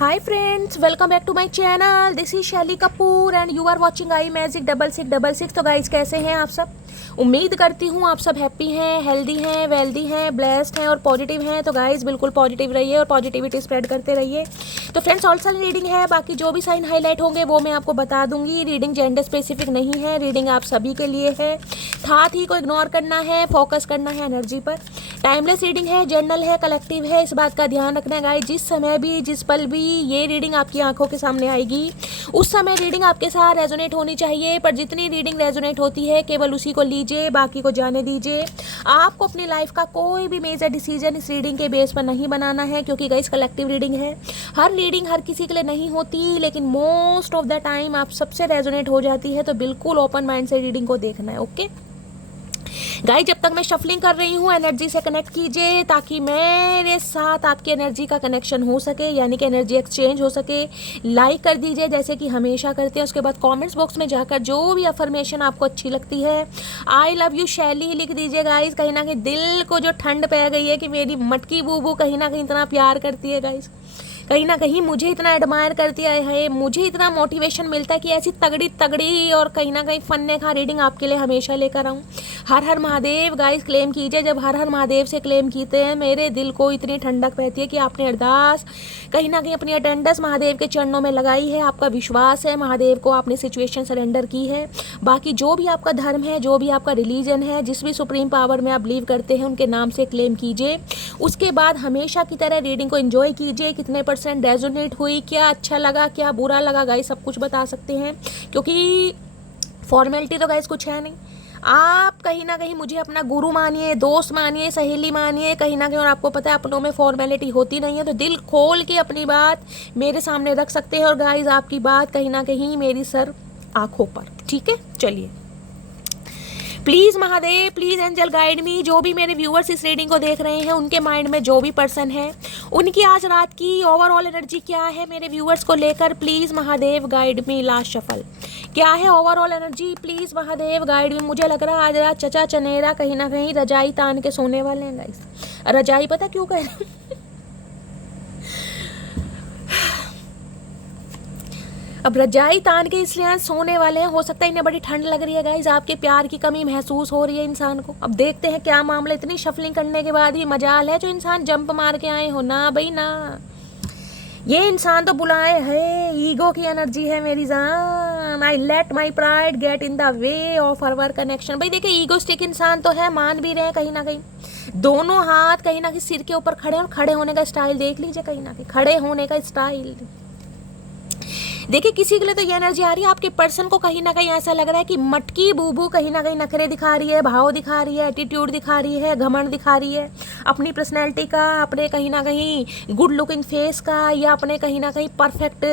Hi friends, welcome back to my channel. This is शैली Kapoor and you are watching I magic 6666। तो guys कैसे हैं आप सब? उम्मीद करती हूँ आप सब हैप्पी हैं, हेल्दी हैं, वेल्दी हैं, ब्लेस्ड हैं और पॉजिटिव हैं। तो गाइज बिल्कुल पॉजिटिव रहिए और पॉजिटिविटी स्प्रेड करते रहिए। तो फ्रेंड्स ऑल्सो रीडिंग है, बाकी जो भी साइन हाईलाइट होंगे वो मैं आपको बता दूंगी। रीडिंग जेंडर स्पेसिफिक नहीं है, रीडिंग आप सभी के लिए है। साथ ही को इग्नोर करना है, फोकस करना है एनर्जी पर। टाइमलेस रीडिंग है, जर्नल है, कलेक्टिव है, इस बात का ध्यान रखना है गाइस। जिस समय भी, जिस पल भी ये रीडिंग आपकी आंखों के सामने आएगी उस समय रीडिंग आपके साथ रेजोनेट होनी चाहिए। पर जितनी रीडिंग रेजोनेट होती है केवल उसी को लीजिए, बाकी को जाने दीजिए। आपको अपनी लाइफ का कोई भी मेजर डिसीजन इस रीडिंग के बेस पर नहीं बनाना है, क्योंकि गाइस कलेक्टिव रीडिंग है। हर रीडिंग हर किसी के लिए नहीं होती, लेकिन मोस्ट ऑफ द टाइम आप सबसे रेजोनेट हो जाती है। तो बिल्कुल ओपन माइंड से रीडिंग को देखना है। ओके गाइस, जब तक मैं शफलिंग कर रही हूँ एनर्जी से कनेक्ट कीजिए, ताकि मेरे साथ आपकी एनर्जी का कनेक्शन हो सके, यानी कि एनर्जी एक्सचेंज हो सके। लाइक कर दीजिए जैसे कि हमेशा करते हैं। उसके बाद कमेंट्स बॉक्स में जाकर जो भी अफर्मेशन आपको अच्छी लगती है, आई लव यू शैली लिख दीजिए गाइस। कहीं ना कहीं दिल को जो ठंड पै गई है कि मेरी मटकी बूबू कहीं ना कहीं इतना प्यार करती है गाइस, कहीं ना कहीं मुझे इतना एडमायर करती है, मुझे इतना मोटिवेशन मिलता है कि ऐसी तगड़ी तगड़ी और कहीं ना कहीं फन्ने का रीडिंग आपके लिए हमेशा लेकर आऊँ। हर हर महादेव गाइस क्लेम कीजिए। जब हर हर महादेव से क्लेम कीते हैं मेरे दिल को इतनी ठंडक रहती है कि आपने अरदास कहीं ना कहीं अपनी अटेंडेंस महादेव के चरणों में लगाई है। आपका विश्वास है महादेव को, आपने सिचुएशन सरेंडर की है। बाकी जो भी आपका धर्म है, जो भी आपका रिलीजन है, जिस भी सुप्रीम पावर में आप बिलीव करते हैं उनके नाम से क्लेम कीजिए। उसके बाद हमेशा की तरह रीडिंग को एंजॉय कीजिए। कितने % रेजोनेट हुई, क्या अच्छा लगा, क्या बुरा लगा गाइस, सब कुछ बता सकते हैं, क्योंकि फॉर्मेलिटी तो गाइस कुछ है नहीं। आप कहीं ना कहीं मुझे अपना गुरु मानिए, दोस्त मानिए, सहेली मानिए कहीं ना कहीं, और आपको पता है अपनों में फॉर्मेलिटी होती नहीं है। तो दिल खोल के अपनी बात मेरे सामने रख सकते हैं। और गाइस आपकी बात कहीं ना कहीं मेरी सर आंखों पर, ठीक है। चलिए please Mahadev, please angel guide me. जो भी मेरे व्यूअर्स इस रीडिंग को देख रहे हैं उनके माइंड में जो भी पर्सन है, उनकी आज रात की ओवरऑल एनर्जी क्या है मेरे व्यूअर्स को लेकर। Please Mahadev guide me. Last shuffle क्या है overall energy, please Mahadev guide मी। मुझे लग रहा है आज रात चचा चनेरा कहीं ना कहीं रजाई तान के सोने वाले हैं गाइस। रजाई पता क्यों कह रहे हैं अब रजाई तान के इसलिए आज सोने वाले हैं। हो सकता है इन्हें बड़ी ठंड लग रही है गाइज, आपके प्यार की कमी महसूस हो रही है इंसान को। अब देखते हैं क्या मामला। इतनी शफलिंग करने के बाद भी मजाल है जो इंसान जंप मार के आए हो ना भाई ना। ये इंसान तो बुलाए है, ईगो की एनर्जी है मेरी जान। I let my pride get in the way of our connection. भाई देखिए ईगोस्टिक इंसान तो है, मान भी रहे हैं कहीं ना कहीं। दोनों हाथ कहीं ना कहीं सिर के ऊपर खड़े, और खड़े होने का स्टाइल देख लीजिए, कहीं ना कहीं खड़े होने का स्टाइल देखिए। किसी के लिए तो ये एनर्जी आ रही है, आपके पर्सन को कहीं ना कहीं ऐसा लग रहा है कि मटकी बूबू कहीं ना कहीं नखरे दिखा रही है, भाव दिखा रही है, एटीट्यूड दिखा रही है, घमंड दिखा रही है अपनी पर्सनैलिटी का, अपने कहीं ना कहीं गुड लुकिंग फेस का, या अपने कहीं ना कहीं परफेक्ट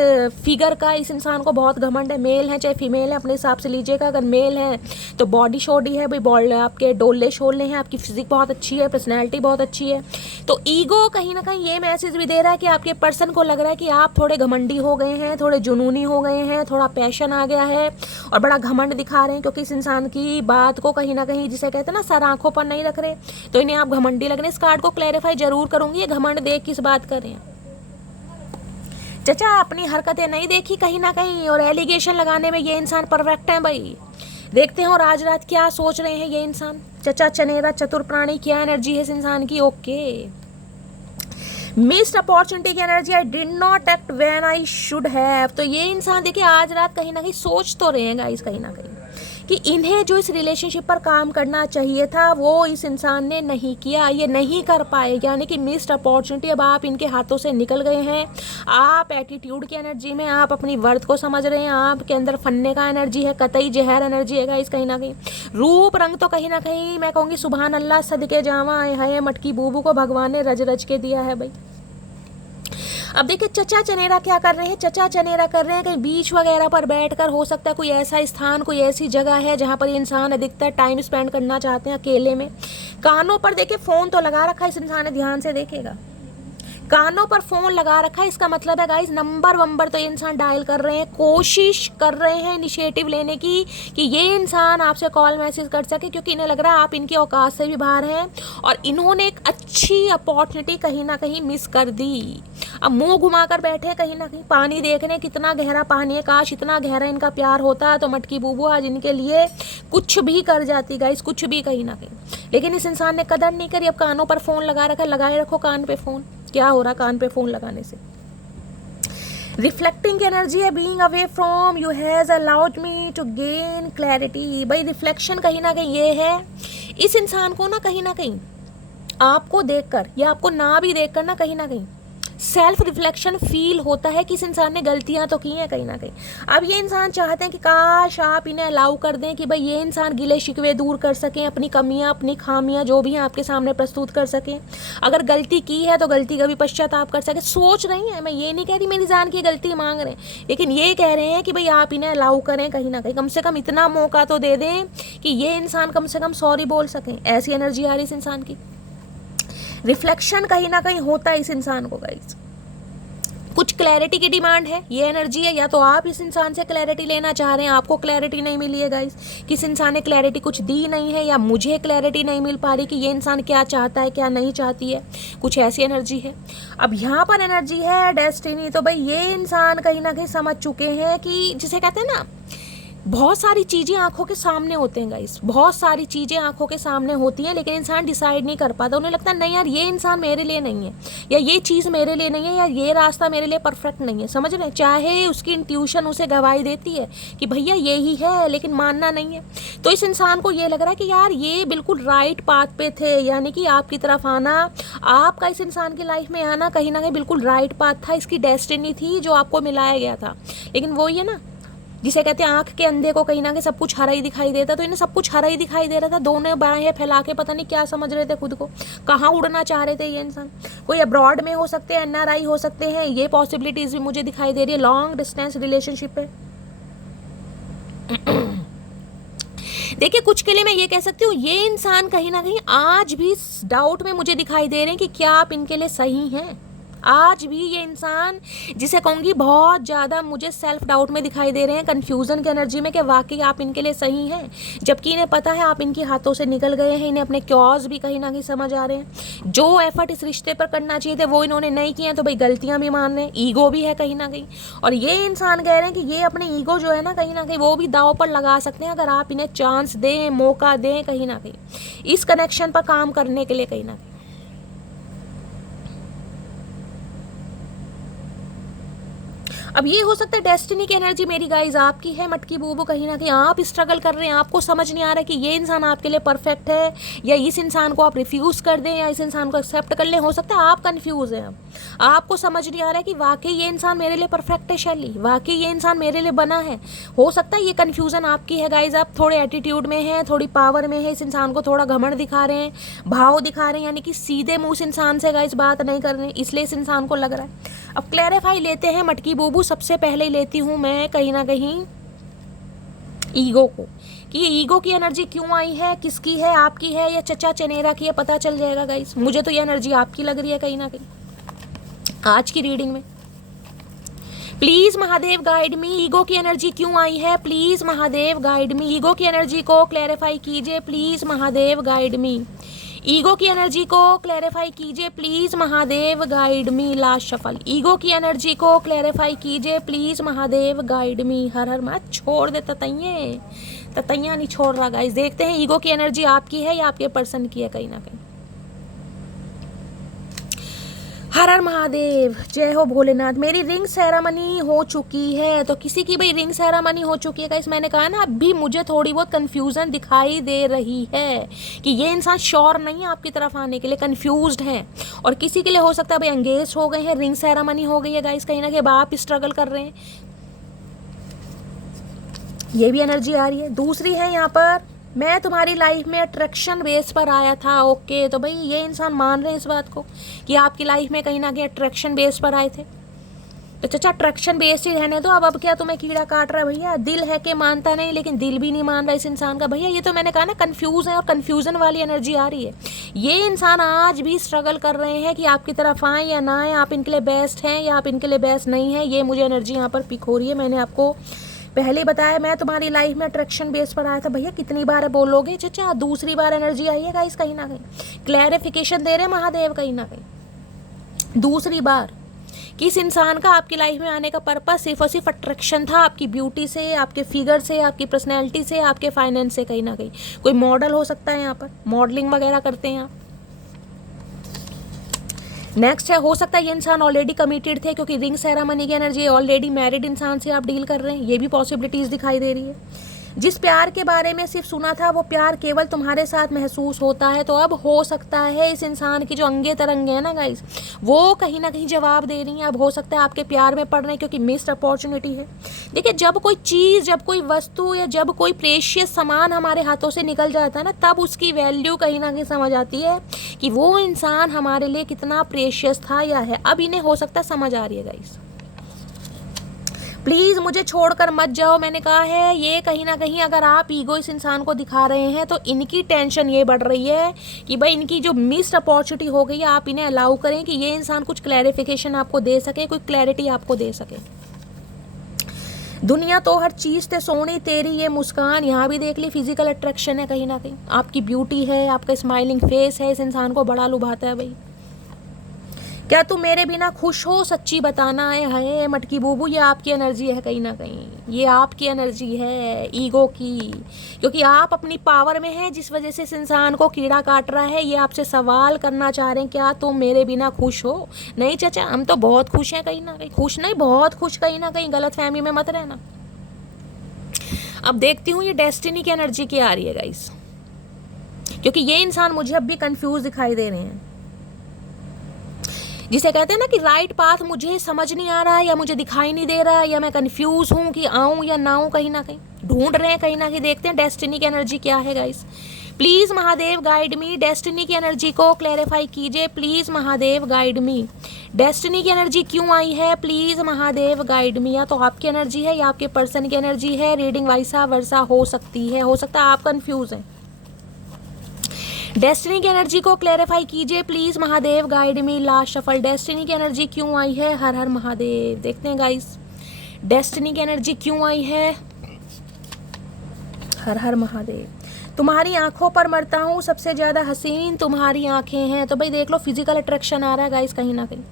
फिगर का। इस इंसान को बहुत घमंड है। मेल है चाहे फीमेल है, अपने हिसाब से लीजिएगा। अगर मेल है तो बॉडी शोडी है भाई, बॉल आपके डोले शोले हैं, आपकी फिजिक बहुत अच्छी है, पर्सनैलिटी बहुत अच्छी है। तो ईगो कहीं ना कहीं ये मैसेज भी दे रहा है कि आपके पर्सन को लग रहा है कि आप थोड़े घमंडी हो गए हैं, थोड़े जुनूनी हो गए हैं, थोड़ा पैशन आ गया है और बड़ा घमंड दिखा रहे हैं। क्योंकि इस इंसान की बात को कहीं ना कहीं, जिसे कहते हैं ना, सर आंखों पर नहीं रख रहे, तो इन्हें आप घमंडी लग रहे हैं। इस कार्ड को क्लैरिफाई जरूर करूंगी, ये घमंड देख किस बात कर रहे हैं। चचा अपनी हरकतें नहीं देखी कहीं ना कहीं, और एलिगेशन लगाने में ये इंसान परफेक्ट है भाई। देखते हैं और आज रात क्या सोच रहे हैं ये इंसान। चचा चनेरा चतुर प्राणी, क्या एनर्जी है इस इंसान की। ओके मिस्ड अपॉर्चुनिटी की energy, I did not act when I should have. तो ये इंसान देखिए आज रात कहीं ना कहीं सोच तो रहे हैं गाइस कहीं ना कहीं कि इन्हें जो इस रिलेशनशिप पर काम करना चाहिए था वो इस इंसान ने नहीं किया, ये नहीं कर पाए, यानी कि मिस्ड अपॉर्चुनिटी अब आप इनके हाथों से निकल गए हैं। आप एटीट्यूड की एनर्जी में, आप अपनी वर्थ को समझ रहे हैं, आपके अंदर फन्ने का एनर्जी है, कतई जहर एनर्जी है गाइस कहीं ना कहीं। रूप रंग तो कहीं ना कहीं मैं कहूँगी सुभान अल्लाह सदके जावा है, मटकी बूबू को भगवान ने रज रज के दिया है भाई। अब देखिए चचा चनेरा क्या कर रहे हैं। चचा चनेरा कर रहे हैं कहीं बीच वगैरह पर बैठकर, हो सकता है कोई ऐसा स्थान, कोई ऐसी जगह है जहां पर इंसान अधिकतर टाइम स्पेंड करना चाहते हैं अकेले में। कानों पर देखिए फ़ोन तो लगा रखा है इस इंसान ने, ध्यान से देखेगा। कानों पर फोन लगा रखा है, इसका मतलब है गाइस नंबर तो ये इंसान डायल कर रहे हैं, कोशिश कर रहे हैं इनिशिएटिव लेने की कि ये इंसान आपसे कॉल मैसेज कर सके, क्योंकि इन्हें लग रहा है आप इनकी औकात से भी बाहर हैं और इन्होंने एक अच्छी अपॉर्चुनिटी कहीं ना कहीं मिस कर दी। अब मुंह घुमाकर बैठे कहीं ना कहीं, पानी देख रहे हैं कितना गहरा पानी है, काश इतना गहरा इनका प्यार होता तो मटकी बूबू आज इनके लिए कुछ भी कर जाती गाइस, कुछ भी कहीं ना कहीं। लेकिन इस इंसान ने कदर नहीं करी। अब कानों पर फोन लगा रखा, लगाए रखो कान पे फोन। क्या हो रहा कान पे फोन लगाने से? रिफ्लेक्टिंग एनर्जी है, being away from you has allowed me to gain clarity. भाई रिफ्लेक्शन कहीं ना कहीं ये है, इस इंसान को ना कहीं आपको देखकर या आपको ना भी देखकर ना कहीं सेल्फ रिफ्लेक्शन फील होता है कि इस इंसान ने गलतियां तो की हैं कहीं ना कहीं। अब ये इंसान चाहते हैं कि काश आप इन्हें अलाउ कर दें कि भाई ये इंसान गिले शिकवे दूर कर सकें, अपनी कमियां अपनी खामियां जो भी हैं आपके सामने प्रस्तुत कर सकें। अगर गलती की है तो गलती का भी पश्चाताप कर सकें। सोच रही हैं, मैं ये नहीं कह रही मेरी जान की गलती मांग रहे हैं, लेकिन ये कह रहे हैं कि भाई आप इन्हें अलाउ करें कहीं ना कहीं, कम से कम इतना मौका तो दे दें कि ये इंसान कम से कम सॉरी बोल सकें। ऐसी एनर्जी आ रही इस इंसान की। रिफ्लेक्शन कहीं ना कहीं होता है इस इंसान को गाइस। कुछ क्लैरिटी की डिमांड है, ये एनर्जी है। या तो आप इस इंसान से क्लैरिटी लेना चाह रहे हैं, आपको क्लैरिटी नहीं मिली है गाइस, किस इंसान ने क्लैरिटी कुछ दी नहीं है, या मुझे क्लैरिटी नहीं मिल पा रही कि ये इंसान क्या चाहता है क्या नहीं चाहती है, कुछ ऐसी एनर्जी है। अब यहाँ पर एनर्जी है डेस्टिनी। तो भाई ये इंसान कहीं ना कहीं समझ चुके हैं कि जिसे कहते हैं ना, बहुत सारी चीज़ें आंखों के सामने होते हैं गाइस, बहुत सारी चीज़ें आंखों के सामने होती हैं, लेकिन इंसान डिसाइड नहीं कर पाता। उन्हें लगता है नहीं यार ये इंसान मेरे लिए नहीं है, या ये चीज़ मेरे लिए नहीं है, या ये रास्ता मेरे लिए परफेक्ट नहीं है। समझ रहे हैं? चाहे उसकी इंट्यूशन उसे गवाही देती है कि भैया ये ही है, लेकिन मानना नहीं है। तो इस इंसान को ये लग रहा है कि यार ये बिल्कुल राइट पाथ पे थे, यानी कि आपकी तरफ आना, आपका इस इंसान की लाइफ में आना कहीं ना कहीं बिल्कुल राइट पाथ था, इसकी डेस्टिनी थी जो आपको मिलाया गया था। लेकिन वो ये ना जिसे कहते हैं आंख के अंधे को कहीं ना कहीं सब कुछ हरा ही दिखाई देता, तो इन्हें सब कुछ हरा ही दिखाई दे रहा था। दोनों बाहें फैला के पता नहीं क्या समझ रहे थे खुद को, कहाँ उड़ना चाह रहे थे ये इंसान। कोई अब्रॉड में हो सकते हैं, NRI हो सकते हैं, ये पॉसिबिलिटीज भी मुझे दिखाई दे रही है। लॉन्ग डिस्टेंस रिलेशनशिप है। देखिए कुछ के लिए मैं ये कह सकती हूँ, ये इंसान कहीं ना कहीं आज भी डाउट में मुझे दिखाई दे रहे हैं कि क्या आप इनके लिए सही हैं। आज भी ये इंसान, जिसे कहूँगी बहुत ज़्यादा मुझे सेल्फ डाउट में दिखाई दे रहे हैं, कन्फ्यूज़न की एनर्जी में, कि वाकई आप इनके लिए सही हैं, जबकि इन्हें पता है आप इनके हाथों से निकल गए हैं। इन्हें अपने क्योज भी कहीं ना कहीं समझ आ रहे हैं। जो एफर्ट इस रिश्ते पर करना चाहिए थे वो इन्होंने नहीं किए हैं, तो भाई गलतियाँ भी मान रहे हैं, ईगो भी है कहीं ना कहीं। और ये इंसान कह रहे हैं कि ये अपने ईगो जो है ना कहीं वो भी दाव पर लगा सकते हैं अगर आप इन्हें चांस दें, मौका दें कहीं ना कहीं इस कनेक्शन पर काम करने के लिए कहीं ना कहीं। अब ये हो सकता है डेस्टिनी की एनर्जी मेरी गाइज आपकी है मटकी बूबू, कहीं ना कहीं आप स्ट्रगल कर रहे हैं, आपको समझ नहीं आ रहा है कि ये इंसान आपके लिए परफेक्ट है, या इस इंसान को आप रिफ्यूज़ कर दें या इस इंसान को एक्सेप्ट कर लें। हो सकता है आप कंफ्यूज हैं, आपको समझ नहीं आ रहा है कि वाकई ये इंसान मेरे लिए परफेक्ट है शैली, वाकई ये इंसान मेरे लिए बना है। हो सकता है ये कन्फ्यूज़न आपकी है गाइज, आप थोड़े एटीट्यूड में हैं, थोड़ी पावर में है, इस इंसान को थोड़ा घमंड दिखा रहे हैं, भाव दिखा रहे हैं, यानी कि सीधे मुँह इस इंसान से गाइज बात नहीं कर रहे हैं, इसलिए इस इंसान को लग रहा है। अब क्लैरिफाई लेते हैं मटकी बूबू। सबसे पहले ही लेती हूँ मैं कहीं ना कहीं ईगो को, कि ये ईगो की एनर्जी क्यों आई है, किसकी है, आपकी है या चचा चनेरा की है, पता चल जाएगा गाइस। मुझे तो ये एनर्जी आपकी लग रही है कहीं ना कहीं आज की रीडिंग में। Please Mahadev guide me, ego की एनर्जी क्यों आई है, please Mahadev guide me, ego की एनर्जी को क्लैरिफाई कीजिए please Mahadev guide me, ego की एनर्जी को क्लैरिफाई कीजिए please Mahadev guide me. Last shuffle, ego की एनर्जी को क्लैरिफाई कीजिए प्लीज महादेव गाइड मी। हर हर मत छोड़ दे ततैया नहीं छोड़ रहा गाइस। देखते हैं ईगो की एनर्जी आपकी है या आपके पर्सन की है कहीं ना कहीं। हर हर महादेव, जय हो भोलेनाथ। मेरी रिंग सेरेमनी हो चुकी है, तो किसी की भाई रिंग सेरेमनी हो चुकी है गाइस। मैंने कहा ना अभी मुझे थोड़ी बहुत कंफ्यूजन दिखाई दे रही है कि ये इंसान श्योर नहीं है आपकी तरफ आने के लिए, कंफ्यूज्ड है। और किसी के लिए हो सकता है भाई एंगेज हो गए हैं, रिंग सेरेमनी हो गई है गाइस, कहीं ना कहीं आप स्ट्रगल कर रहे हैं, ये भी एनर्जी आ रही है। दूसरी है यहाँ पर, मैं तुम्हारी लाइफ में अट्रैक्शन बेस पर आया था। ओके, तो भाई ये इंसान मान रहे हैं इस बात को कि आपकी लाइफ में कहीं ना कहीं अट्रैक्शन बेस पर आए थे। तो चाचा अट्रैक्शन बेस्ड ही रहने दो। अब क्या तुम्हें कीड़ा काट रहा है भैया? दिल है कि मानता नहीं, लेकिन दिल भी नहीं मान रहा इस इंसान का। भैया ये तो मैंने कहा ना कंफ्यूज है, और कंफ्यूजन वाली एनर्जी आ रही है। ये इंसान आज भी स्ट्रगल कर रहे हैं कि आपकी तरफ आए या ना आए, आप इनके लिए बेस्ट हैं या आप इनके लिए बेस्ट नहीं है। ये मुझे एनर्जी यहाँ पर पिक हो रही है। मैंने आपको पहले बताया मैं तुम्हारी लाइफ में अट्रैक्शन बेस पर आया था। भैया कितनी बार बोलोगे चाचा? दूसरी बार एनर्जी आई है गाइस, कहीं ना कहीं क्लैरिफिकेशन दे रहे महादेव, कहीं ना कहीं दूसरी बार। किस इंसान का आपकी लाइफ में आने का पर्पस सिर्फ और सिर्फ अट्रैक्शन था, आपकी ब्यूटी से, आपके फिगर से, आपकी पर्सनैलिटी से, आपके फाइनेंस से। कहीं ना कहीं कोई मॉडल हो सकता है, यहाँ पर मॉडलिंग वगैरह करते हैं आप। नेक्स्ट है, हो सकता है ये इंसान ऑलरेडी कमिटेड थे, क्योंकि रिंग सेरेमनी की एनर्जी, ऑलरेडी मैरिड इंसान से आप डील कर रहे हैं। ये भी पॉसिबिलिटीज दिखाई दे रही है। जिस प्यार के बारे में सिर्फ सुना था, वो प्यार केवल तुम्हारे साथ महसूस होता है। तो अब हो सकता है इस इंसान की जो अंगे तरंगे हैं ना गाइस, वो कहीं ना कहीं जवाब दे रही हैं। अब हो सकता है आपके प्यार में पड़ रहे हैं, क्योंकि मिस्ड अपॉर्चुनिटी है। देखिए, जब कोई चीज़, जब कोई वस्तु या जब कोई प्रेशियस सामान हमारे हाथों से निकल जाता है ना, तब उसकी वैल्यू कहीं ना कहीं समझ आती है कि वो इंसान हमारे लिए कितना प्रेशियस था या है। अब इन्हें हो सकता है समझ आ रही है गाइस। प्लीज़ मुझे छोड़कर मत जाओ। मैंने कहा है ये कहीं ना कहीं अगर आप ईगो इस इंसान को दिखा रहे हैं, तो इनकी टेंशन ये बढ़ रही है कि भाई इनकी जो मिस्ड अपॉर्चुनिटी हो गई है, आप इन्हें अलाउ करें कि ये इंसान कुछ क्लैरिफिकेशन आपको दे सके, कोई क्लैरिटी आपको दे सके। दुनिया तो हर चीज़ ते सोनी, तेरी ये मुस्कान। यहाँ भी देख ली फिजिकल अट्रैक्शन है, कहीं ना कहीं आपकी ब्यूटी है, आपका स्माइलिंग फेस है, इस इंसान को बड़ा लुभाता है। भाई क्या तुम मेरे बिना खुश हो? सच्ची बताना है मटकी बूबू, ये आपकी एनर्जी है, कहीं ना कहीं ये आपकी एनर्जी है ईगो की, क्योंकि आप अपनी पावर में हैं, जिस वजह से इस इंसान को कीड़ा काट रहा है। ये आपसे सवाल करना चाह रहे हैं, क्या तुम मेरे बिना खुश हो? नहीं चाचा, हम तो बहुत खुश हैं। कहीं ना कहीं खुश नहीं, बहुत खुश। कहीं ना कहीं गलत फहमी में मत रहना। अब देखती हूँ ये डेस्टिनी की एनर्जी क्या आ रही है गाइस, क्योंकि ये इंसान मुझे अब भी कंफ्यूज दिखाई दे रहे हैं। जिसे कहते हैं ना कि राइट पाथ मुझे समझ नहीं आ रहा है, या मुझे दिखाई नहीं दे रहा है, या मैं कंफ्यूज हूँ कि आऊँ या ना आऊँ। कहीं ना कहीं ढूंढ रहे हैं, कहीं ना कहीं देखते हैं डेस्टिनी की एनर्जी क्या है guys. Please Mahadev guide me, destiny की एनर्जी को क्लैरिफाई कीजिए। Please Mahadev guide me, destiny की एनर्जी क्यों आई है? प्लीज़ महादेव गाइड मी। या तो आपकी एनर्जी है या आपके पर्सन की एनर्जी है। रीडिंग वैसा वर्षा हो सकती है, हो सकता है आप कंफ्यूज हैं। डेस्टिनी की एनर्जी को क्लैरिफाई कीजिए please Mahadev guide me. Last shuffle, destiny की एनर्जी क्यों आई है? हर हर महादेव। देखते हैं गाइस, डेस्टिनी की एनर्जी क्यों आई है? हर हर महादेव। तुम्हारी आंखों पर मरता हूँ, सबसे ज़्यादा हसीन तुम्हारी आंखें हैं। तो भाई देख लो, फिजिकल अट्रैक्शन आ रहा है गाइस, कहीं ना कहीं।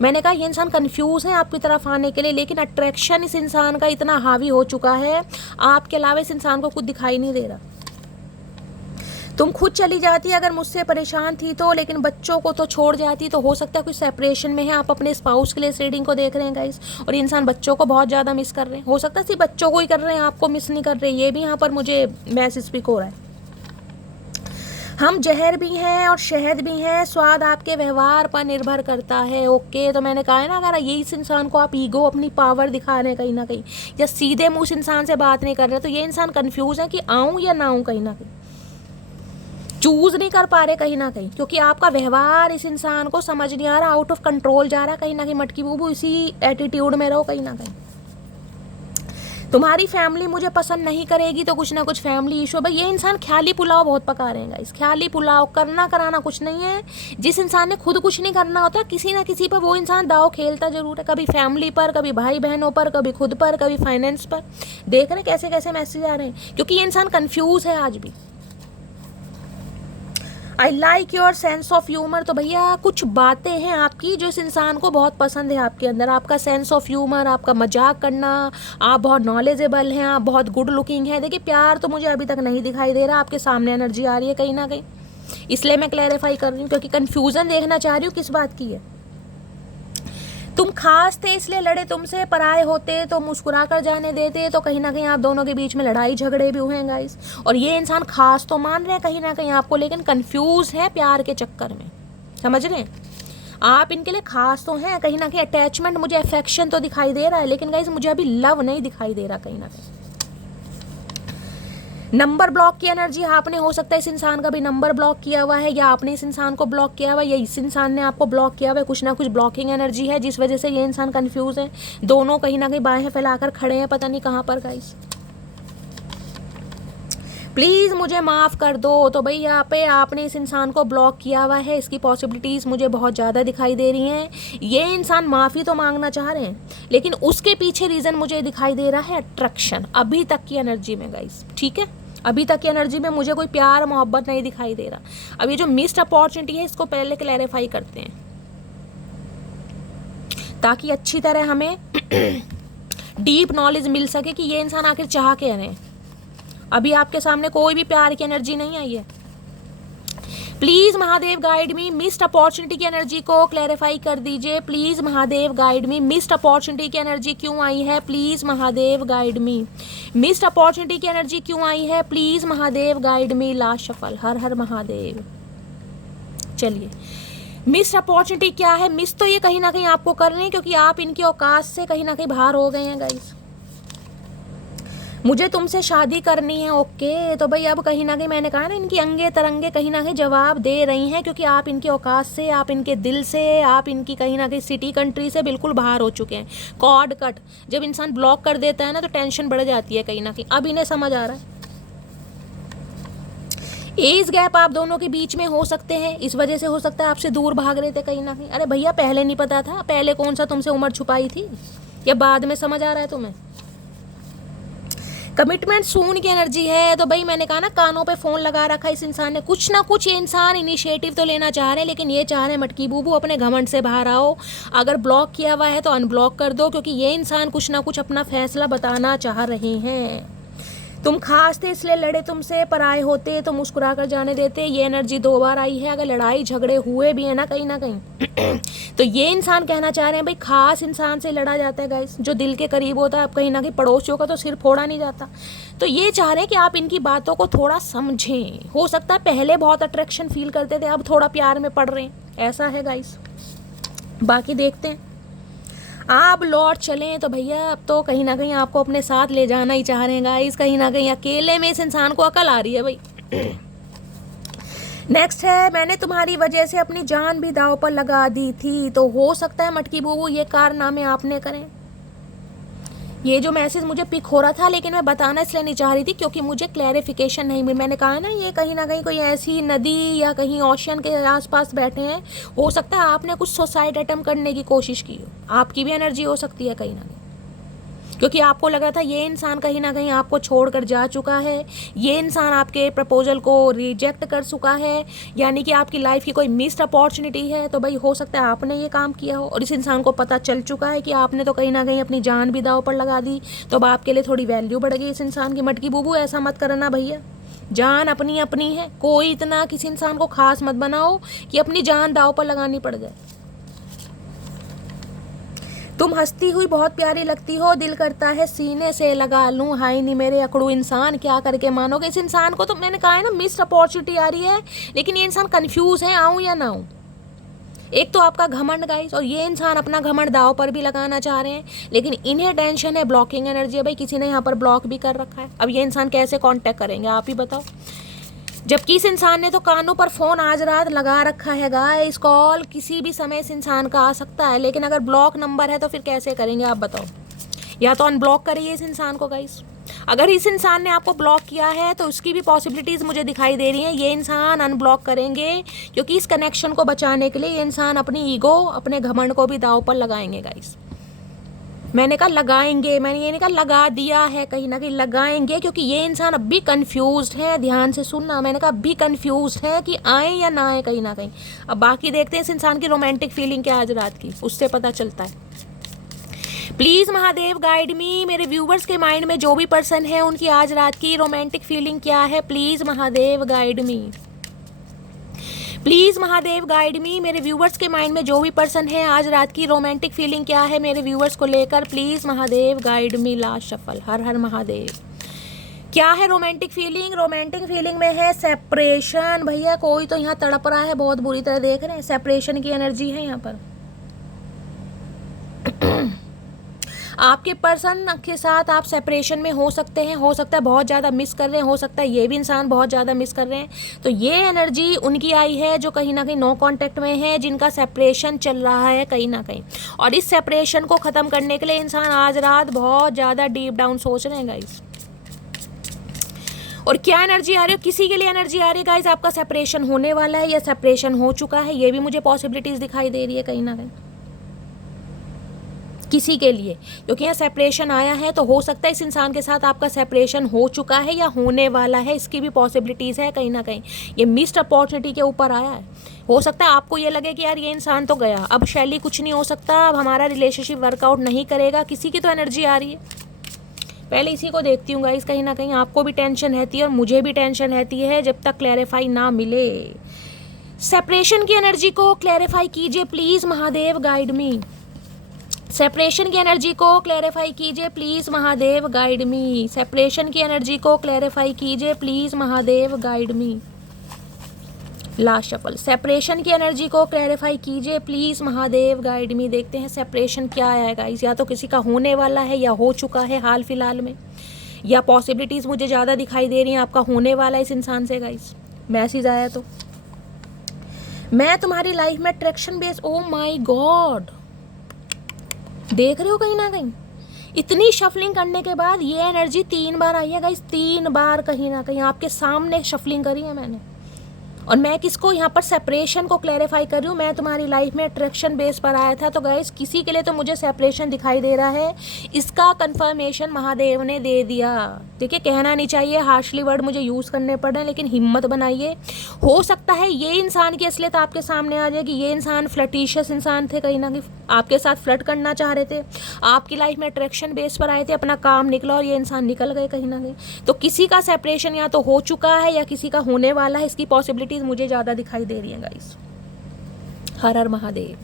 मैंने कहा ये इंसान कंफ्यूज है आपकी तरफ आने के लिए, लेकिन अट्रैक्शन इस इंसान का इतना हावी हो चुका है, आपके अलावा इस इंसान को कुछ दिखाई नहीं दे रहा। तुम खुद चली जाती अगर मुझसे परेशान थी तो, लेकिन बच्चों को तो छोड़ जाती। तो हो सकता है कुछ सेपरेशन में है, आप अपने स्पाउस के लिए इस रीडिंग को देख रहे हैं गाइस, और ये इंसान बच्चों को बहुत ज़्यादा मिस कर रहे हैं। हो सकता है सिर्फ बच्चों को ही कर रहे हैं, आपको मिस नहीं कर रहे। ये भी यहाँ पर मुझे मैसेज पिक हो रहा है। हम जहर भी हैं और शहद भी हैं, स्वाद आपके व्यवहार पर निर्भर करता है। ओके, तो मैंने कहा है ना, अगर ये इस इंसान को आप ईगो, अपनी पावर दिखा रहे हैं कहीं ना कहीं, या सीधे मुँह इस इंसान से बात नहीं कर रहे, तो ये इंसान कन्फ्यूज़ है कि आऊँ या ना आऊँ। कहीं ना कहीं चूज नहीं कर पा रहे कहीं ना कहीं, क्योंकि आपका व्यवहार इस इंसान को समझ नहीं आ रहा, आउट ऑफ कंट्रोल जा रहा। कहीं ना कहीं मटकी बूबू इसी एटीट्यूड में रहो कहीं ना कहीं। तुम्हारी फैमिली मुझे पसंद नहीं करेगी, तो कुछ ना कुछ फैमिली इशू। भाई ये इंसान ख्याली पुलाव बहुत पका रहे हैं गाइस, ख्याली पुलाव। करना कराना कुछ नहीं है। जिस इंसान ने खुद कुछ नहीं करना होता, किसी ना किसी पर वो इंसान दाव खेलता जरूर है, कभी फैमिली पर, कभी भाई बहनों पर, कभी खुद पर, कभी फाइनेंस पर। देख रहे कैसे कैसे मैसेज आ रहे हैं, क्योंकि ये इंसान कन्फ्यूज है आज भी। I like your sense of humour. तो भैया कुछ बातें हैं आपकी जो इस इंसान को बहुत पसंद है आपके अंदर। आपका सेंस ऑफ ह्यूमर, आपका मजाक करना, आप बहुत नॉलेजेबल हैं, आप बहुत गुड लुकिंग हैं। देखिए प्यार तो मुझे अभी तक नहीं दिखाई दे रहा, आपके सामने एनर्जी आ रही है कहीं ना कहीं, इसलिए मैं क्लैरिफाई कर रही हूँ, क्योंकि कन्फ्यूज़न देखना चाह रही हूँ किस बात की है। तुम खास थे इसलिए लड़े तुमसे, पराए होते तो मुस्कुरा कर जाने देते। तो कहीं ना कहीं आप दोनों के बीच में लड़ाई झगड़े भी हुए हैं गाइस, और ये इंसान खास तो मान रहे हैं कहीं ना कहीं आपको, लेकिन कंफ्यूज है प्यार के चक्कर में। समझ रहे हैं, आप इनके लिए खास तो हैं कहीं ना कहीं। अटैचमेंट, मुझे अफेक्शन तो दिखाई दे रहा है, लेकिन गाइस मुझे अभी लव नहीं दिखाई दे रहा कहीं ना कहीं। नंबर ब्लॉक की एनर्जी आपने, हो सकता है इस इंसान का भी नंबर ब्लॉक किया हुआ है, या आपने इस इंसान को ब्लॉक किया हुआ है, या इस इंसान ने आपको ब्लॉक किया हुआ है। कुछ ना कुछ ब्लॉकिंग एनर्जी है जिस वजह से ये इंसान कंफ्यूज है। दोनों कहीं ना कहीं बाहें फैलाकर खड़े हैं, पता नहीं कहाँ पर गाइस। प्लीज़ मुझे माफ़ कर दो। तो भाई यहाँ पे आपने इस इंसान को ब्लॉक किया हुआ है, इसकी पॉसिबिलिटीज़ मुझे बहुत ज़्यादा दिखाई दे रही हैं। ये इंसान माफ़ी तो मांगना चाह रहे हैं, लेकिन उसके पीछे रीज़न मुझे दिखाई दे रहा है अट्रैक्शन, अभी तक की एनर्जी में गाइस। ठीक है, अभी तक की एनर्जी में मुझे कोई प्यार मोहब्बत नहीं दिखाई दे रहा। अब ये जो मिस्ड अपॉर्चुनिटी है इसको पहले क्लैरिफाई करते हैं, ताकि अच्छी तरह हमें डीप नॉलेज मिल सके कि ये इंसान आखिर चाह क्या रहे हैं। अभी आपके सामने कोई भी प्यार की एनर्जी नहीं आई है। Please Mahadev guide me, missed opportunity की एनर्जी को क्लैरिफाई कर दीजिए। Please Mahadev guide me, missed opportunity की एनर्जी क्यों आई है? Please Mahadev guide me, missed opportunity की एनर्जी क्यों आई है? Please Mahadev guide me. Last shuffle. हर हर महादेव। चलिए, मिस्ड अपॉर्चुनिटी क्या है? मिस तो ये कहीं ना कहीं आपको कर रहे हैं क्योंकि आप इनकी औकात से कहीं ना कहीं बाहर हो गए हैं गाइस। मुझे तुमसे शादी करनी है, ओके। तो भाई अब कहीं ना कहीं मैंने कहा ना, इनकी अंगे तरंगे कहीं ना कहीं जवाब दे रही हैं, क्योंकि आप इनकी औकात से, आप इनके दिल से, आप इनकी कहीं ना कहीं सिटी कंट्री से बिल्कुल बाहर हो चुके हैं। Cord cut. जब इंसान ब्लॉक कर देता है ना तो टेंशन बढ़ जाती है कहीं ना कहीं। अब इन्हें समझ आ रहा है। एज गैप आप दोनों के बीच में हो सकते हैं, इस वजह से हो सकता है आपसे दूर भाग रहे थे कहीं ना कहीं। अरे भैया पहले नहीं पता था? पहले कौन सा तुमसे उम्र छुपाई थी, या बाद में समझ आ रहा है तुम्हें? कमिटमेंट सून की एनर्जी है। तो भाई मैंने कहा ना, कानों पे फ़ोन लगा रखा है इस इंसान ने। कुछ ना कुछ ये इंसान इनिशिएटिव तो लेना चाह रहे हैं, लेकिन ये चाह रहे हैं मटकी बूबू अपने घमंड से बाहर आओ। अगर ब्लॉक किया हुआ है तो अनब्लॉक कर दो, क्योंकि ये इंसान कुछ ना कुछ अपना फैसला बताना चाह रहे हैं। तुम खास थे इसलिए लड़े तुमसे, पर आए होते तो मुस्कुरा कर जाने देते। ये एनर्जी 2 बार आई है। अगर लड़ाई झगड़े हुए भी है ना कहीं तो ये इंसान कहना चाह रहे हैं भाई, खास इंसान से लड़ा जाता है गाइस, जो दिल के करीब होता है। अब कहीं ना कहीं पड़ोसियों का तो सिर फोड़ा नहीं जाता। तो ये चाह रहे हैं कि आप इनकी बातों को थोड़ा समझें। हो सकता है पहले बहुत अट्रैक्शन फील करते थे, अब थोड़ा प्यार में पड़ रहे हैं, ऐसा है गाइस। बाकी देखते हैं। आप लौट चलें तो भैया अब तो कहीं ना कहीं आपको अपने साथ ले जाना ही चाह रहे हैं गाइस। कहीं ना कहीं अकेले में इस इंसान को अकल आ रही है भाई। नेक्स्ट है, मैंने तुम्हारी वजह से अपनी जान भी दांव पर लगा दी थी। तो हो सकता है मटकी बूबू ये कारनामे आपने करें। ये जो मैसेज मुझे पिक हो रहा था, लेकिन मैं बताना इसलिए नहीं चाह रही थी क्योंकि मुझे क्लैरिफिकेशन नहीं मिली। मैंने कहा ना, ये कहीं ना कहीं कोई ऐसी नदी या कहीं ओशन के आसपास बैठे हैं। हो सकता है आपने कुछ सुसाइड अटेम्प्ट करने की कोशिश की हो। आपकी भी एनर्जी हो सकती है कहीं ना कहीं, क्योंकि आपको लग रहा था ये इंसान कहीं ना कहीं आपको छोड़कर जा चुका है। ये इंसान आपके प्रपोजल को रिजेक्ट कर चुका है, यानी कि आपकी लाइफ की कोई मिस्ड अपॉर्चुनिटी है। तो भाई हो सकता है आपने ये काम किया हो और इस इंसान को पता चल चुका है कि आपने तो कहीं ना कहीं अपनी जान भी दांव पर लगा दी। तो अब आपके लिए थोड़ी वैल्यू बढ़ गई इस इंसान की। मटकी बूबू ऐसा मत करना भैया, जान अपनी अपनी है। कोई इतना किसी इंसान को खास मत बनाओ कि अपनी जान दांव पर लगानी पड़ जाए। तुम हंसती हुई बहुत प्यारी लगती हो, दिल करता है सीने से लगा लूं। हाय नी मेरे अकड़ू इंसान, क्या करके मानोगे इस इंसान को? तो मैंने कहा है ना, मिस्ड अपॉर्चुनिटी आ रही है, लेकिन ये इंसान कंफ्यूज है, आऊं या ना आऊं। एक तो आपका घमंड गाइस, और ये इंसान अपना घमंड दाव पर भी लगाना चाह रहे हैं, लेकिन इन्हें टेंशन है ब्लॉकिंग एनर्जी है। भाई किसी ने यहाँ पर ब्लॉक भी कर रखा है। अब ये इंसान कैसे कांटेक्ट करेंगे आप ही बताओ, जबकि इस इंसान ने तो कानों पर फ़ोन आज रात लगा रखा है गाइस। कॉल किसी भी समय इस इंसान का आ सकता है, लेकिन अगर ब्लॉक नंबर है तो फिर कैसे करेंगे आप बताओ? या तो अनब्लॉक करिए इस इंसान को गाइस। अगर इस इंसान ने आपको ब्लॉक किया है तो उसकी भी पॉसिबिलिटीज़ मुझे दिखाई दे रही हैं। ये इंसान अनब्लॉक करेंगे, क्योंकि इस कनेक्शन को बचाने के लिए ये इंसान अपनी ईगो, अपने घमंड को भी दांव पर लगाएंगे गाइस। मैंने कहा लगाएंगे, मैंने ये नहीं कहा लगा दिया है, कहीं ना कहीं लगाएंगे, क्योंकि ये इंसान अब भी कंफ्यूज्ड है। ध्यान से सुनना, मैंने कहा अब भी कंफ्यूज्ड है कि आए या ना आए कहीं ना कहीं। अब बाकी देखते हैं इस इंसान की रोमांटिक फीलिंग क्या आज रात की, उससे पता चलता है। प्लीज़ महादेव गाइड मी, मेरे व्यूवर्स के माइंड में जो भी पर्सन है उनकी आज रात की रोमांटिक फीलिंग क्या है? Please Mahadev guide me, please Mahadev guide मी, मेरे व्यूवर्स के माइंड में जो भी पर्सन है आज रात की रोमांटिक फीलिंग क्या है मेरे व्यूवर्स को लेकर? Please Mahadev guide me. Last shuffle. हर हर महादेव। क्या है रोमांटिक फीलिंग? रोमांटिक फीलिंग में है सेपरेशन। भैया कोई तो यहाँ तड़प रहा है बहुत बुरी तरह, देख रहे हैं सेपरेशन की एनर्जी है यहाँ पर। आपके पर्सन के साथ आप सेपरेशन में हो सकते हैं, हो सकता है बहुत ज़्यादा मिस कर रहे हैं, हो सकता है ये भी इंसान बहुत ज़्यादा मिस कर रहे हैं। तो ये एनर्जी उनकी आई है जो कहीं ना कहीं नो कांटेक्ट में है, जिनका सेपरेशन चल रहा है कहीं ना कहीं, और इस सेपरेशन को ख़त्म करने के लिए इंसान आज रात बहुत ज़्यादा डीप डाउन सोच रहे हैं गाइस। और क्या एनर्जी आ रही है, किसी के लिए एनर्जी आ रही है गाइस, आपका सेपरेशन होने वाला है या सेपरेशन हो चुका है, ये भी मुझे पॉसिबिलिटीज़ दिखाई दे रही है कहीं ना कहीं किसी के लिए, क्योंकि यहाँ सेपरेशन आया है तो हो सकता है इस इंसान के साथ आपका सेपरेशन हो चुका है या होने वाला है, इसकी भी पॉसिबिलिटीज़ है कहीं ना कहीं। ये मिस्ड अपॉर्चुनिटी के ऊपर आया है। हो सकता है आपको ये लगे कि यार ये इंसान तो गया, अब शैली कुछ नहीं हो सकता, अब हमारा रिलेशनशिप वर्कआउट नहीं करेगा, किसी की तो एनर्जी आ रही है। पहले इसी को देखती हूँ गाइस, कहीं ना कहीं आपको भी टेंशन रहती है और मुझे भी टेंशन रहती है जब तक क्लैरिफाई ना मिले। सेपरेशन की एनर्जी को क्लैरिफाई कीजिए please Mahadev, guide me. Separation की एनर्जी को क्लैरिफाई कीजिए please Mahadev, guide me. Separation की एनर्जी को क्लैरिफाई कीजिए please Mahadev, guide me. Last shuffle, separation की एनर्जी को क्लैरिफाई कीजिए प्लीज़ महादेव, गाइड मी। देखते हैं सेपरेशन क्या आया है गाइस, या तो किसी का होने वाला है या हो चुका है हाल फिलहाल में, या पॉसिबिलिटीज़ मुझे ज़्यादा दिखाई दे रही हैं आपका होने वाला है इस इंसान से गाइस। मैसेज आया तो मैं तुम्हारी लाइफ में अट्रैक्शन बेस, ओ माई गॉड, देख रहे हो कहीं ना कहीं इतनी शफलिंग करने के बाद ये एनर्जी 3 बार आई है गाइस, 3 बार कहीं ना कहीं आपके सामने शफलिंग करी है मैंने। और मैं किसको यहाँ पर सेपरेशन को क्लैरिफाई कर रही हूँ, मैं तुम्हारी लाइफ में अट्रैक्शन बेस पर आया था। तो गाइस किसी के लिए तो मुझे सेपरेशन दिखाई दे रहा है, इसका कंफर्मेशन महादेव ने दे दिया। देखिए कहना नहीं चाहिए, हार्शली वर्ड मुझे यूज़ करने पड़ रहे हैं, लेकिन हिम्मत बनाइए। हो सकता है ये इंसान की असलियत आपके सामने आ जाए कि ये इंसान फ्लर्टिशियस इंसान थे, कहीं ना कहीं आपके साथ फ्लर्ट करना चाह रहे थे, आपकी लाइफ में अट्रैक्शन बेस पर आए थे, अपना काम निकला और ये इंसान निकल गए कहीं ना कहीं। तो किसी का सेपरेशन या तो हो चुका है या किसी का होने वाला है, इसकी पॉसिबिलिटीज मुझे ज़्यादा दिखाई दे रही हैं गाइस। हर हर महादेव।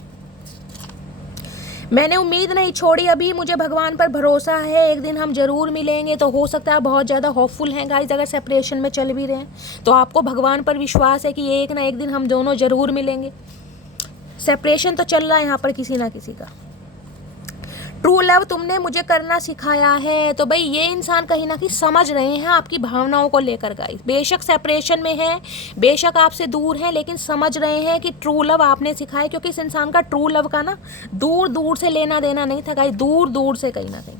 मैंने उम्मीद नहीं छोड़ी अभी, मुझे भगवान पर भरोसा है, एक दिन हम जरूर मिलेंगे। तो हो सकता है आप बहुत ज़्यादा होपफुल हैं गाइस, अगर सेपरेशन में चल भी रहे हैं तो आपको भगवान पर विश्वास है कि एक ना एक दिन हम दोनों जरूर मिलेंगे। सेपरेशन तो चल रहा है यहाँ पर किसी ना किसी का। ट्रू लव तुमने मुझे करना सिखाया है, तो भाई ये इंसान कहीं ना कहीं समझ रहे हैं आपकी भावनाओं को लेकर गाइस। बेशक सेपरेशन में है, बेशक आपसे दूर है, लेकिन समझ रहे हैं कि ट्रू लव आपने सिखाया, क्योंकि इस इंसान का ट्रू लव का ना दूर दूर से लेना देना नहीं था गाइस, दूर दूर से कहीं ना कहीं।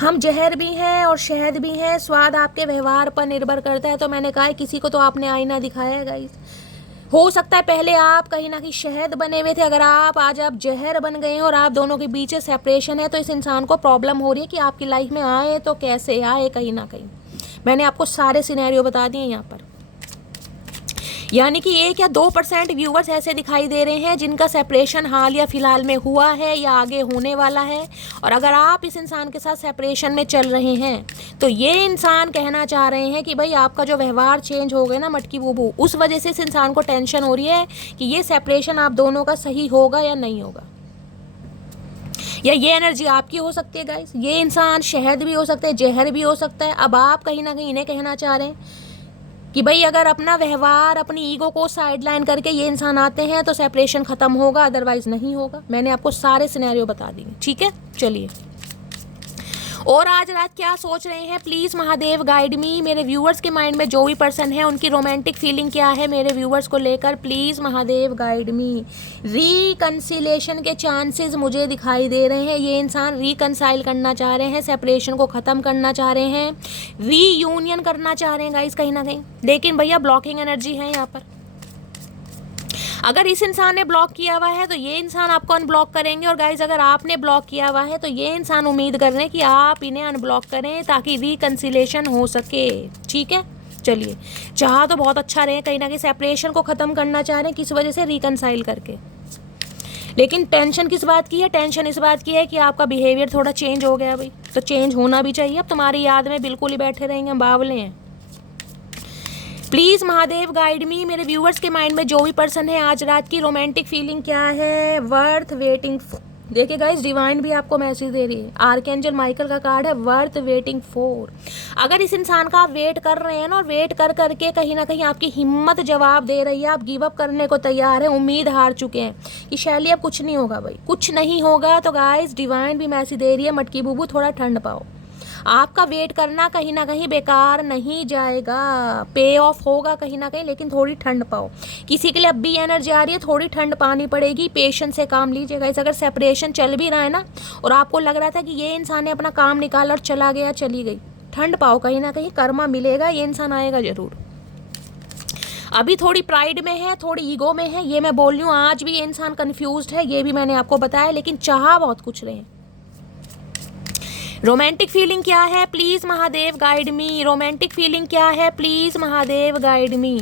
हम जहर भी हैं और शहद भी हैं, स्वाद आपके व्यवहार पर निर्भर करता है। तो मैंने कहा है किसी को तो आपने आईना दिखाया है गाइस। हो सकता है पहले आप कहीं ना कहीं शहद बने हुए थे, अगर आज आप जहर बन गए हैं और आप दोनों के बीच सेपरेशन है, तो इस इंसान को प्रॉब्लम हो रही है कि आपकी लाइफ में आए तो कैसे आए कहीं ना कहीं। मैंने आपको सारे सिनेरियो बता दिए यहाँ पर। यानी कि 1 या 2% व्यूवर्स ऐसे दिखाई दे रहे हैं जिनका सेपरेशन हाल या फिलहाल में हुआ है या आगे होने वाला है। और अगर आप इस इंसान के साथ सेपरेशन में चल रहे हैं तो ये इंसान कहना चाह रहे हैं कि भाई आपका जो व्यवहार चेंज हो गया ना मटकी बूबू, उस वजह से इस इंसान को टेंशन हो रही है कि ये सेपरेशन आप दोनों का सही होगा या नहीं होगा। या ये एनर्जी आपकी हो सकती है गाइस, ये इंसान शहद भी हो सकता है, जहर भी हो सकता है। अब आप कहीं ना कहीं इन्हें कहना चाह रहे हैं कि भाई अगर अपना व्यवहार, अपनी ईगो को साइडलाइन करके ये इंसान आते हैं तो सेपरेशन ख़त्म होगा, अदरवाइज नहीं होगा। मैंने आपको सारे सिनेरियो बता दिए, ठीक है। चलिए, और आज रात क्या सोच रहे हैं प्लीज़ महादेव गाइड मी। मेरे व्यूअर्स के माइंड में जो भी पर्सन है उनकी रोमांटिक फीलिंग क्या है मेरे व्यूअर्स को लेकर, please Mahadev guide me. Reconciliation के चांसेस मुझे दिखाई दे रहे हैं, ये इंसान रिकनसाइल करना चाह रहे हैं, सेपरेशन को ख़त्म करना चाह रहे हैं, रीयूनियन करना चाह रहे हैं गाइस कहीं ना कहीं। लेकिन भैया ब्लॉकिंग एनर्जी है यहाँ पर। अगर इस इंसान ने ब्लॉक किया हुआ है तो ये इंसान आपको अनब्लॉक करेंगे, और गाइज अगर आपने ब्लॉक किया हुआ है तो ये इंसान उम्मीद कर रहे हैं कि आप इन्हें अनब्लॉक करें ताकि रिकन्सिलेशन हो सके, ठीक है। चलिए, चाह तो बहुत अच्छा रहे, कहीं ना कहीं सेपरेशन को ख़त्म करना चाह रहे हैं, किस वजह से, रिकनसाइल करके। लेकिन टेंशन किस बात की है, टेंशन इस बात की है कि आपका बिहेवियर थोड़ा चेंज हो गया भाई, तो चेंज होना भी चाहिए। अब तुम्हारी याद में बिल्कुल ही बैठे रहेंगे, हम बावले हैं। प्लीज़ महादेव गाइड मी। मेरे व्यूअर्स के माइंड में जो भी पर्सन है आज रात की रोमांटिक फीलिंग क्या है, वर्थ वेटिंग देखिए गाइस, डिवाइन भी आपको मैसेज दे रही है। आर्कएंजल माइकल का कार्ड है वर्थ वेटिंग फॉर। अगर इस इंसान का आप वेट कर रहे हैं ना, और वेट कर करके कहीं ना कहीं आपकी हिम्मत जवाब दे रही है, आप गिव अप करने को तैयार हैं, उम्मीद हार चुके हैं कि शैली अब कुछ नहीं होगा, भाई कुछ नहीं होगा, तो गाइस डिवाइन भी मैसेज दे रही है मटकी बुबू थोड़ा ठंड पाओ। आपका वेट करना कहीं ना कहीं बेकार नहीं जाएगा, पे ऑफ होगा कहीं ना कहीं, लेकिन थोड़ी ठंड पाओ। किसी के लिए अब भी एनर्जी आ रही है, थोड़ी ठंड पानी पड़ेगी, पेशेंस से काम लीजिएगा। इस अगर सेपरेशन चल भी रहा है ना, और आपको लग रहा था कि ये इंसान ने अपना काम निकाला और चला गया, चली गई, ठंड पाओ, कहीं ना कहीं कर्मा मिलेगा, ये इंसान आएगा जरूर। अभी थोड़ी प्राइड में है, थोड़ी ईगो में है, ये मैं बोल रही हूँ। आज भी ये इंसान कंफ्यूज्ड है, ये भी मैंने आपको बताया, लेकिन चाह बहुत कुछ रहे हैं। रोमांटिक फीलिंग क्या है, please Mahadev guide me. Romantic feeling क्या है, प्लीज महादेव गाइड मी।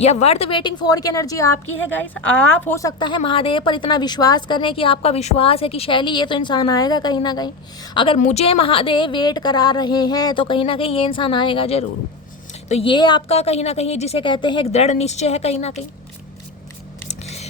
या वर्थ वेटिंग फॉर की एनर्जी आपकी है गाइस। आप हो सकता है महादेव पर इतना विश्वास करें कि आपका विश्वास है कि शैली ये तो इंसान आएगा कहीं ना कहीं। अगर मुझे महादेव वेट करा रहे हैं तो कहीं ना कहीं ये इंसान आएगा जरूर। तो ये आपका कहीं ना कहीं जिसे कहते हैं एक दृढ़ निश्चय है कहीं ना कहीं।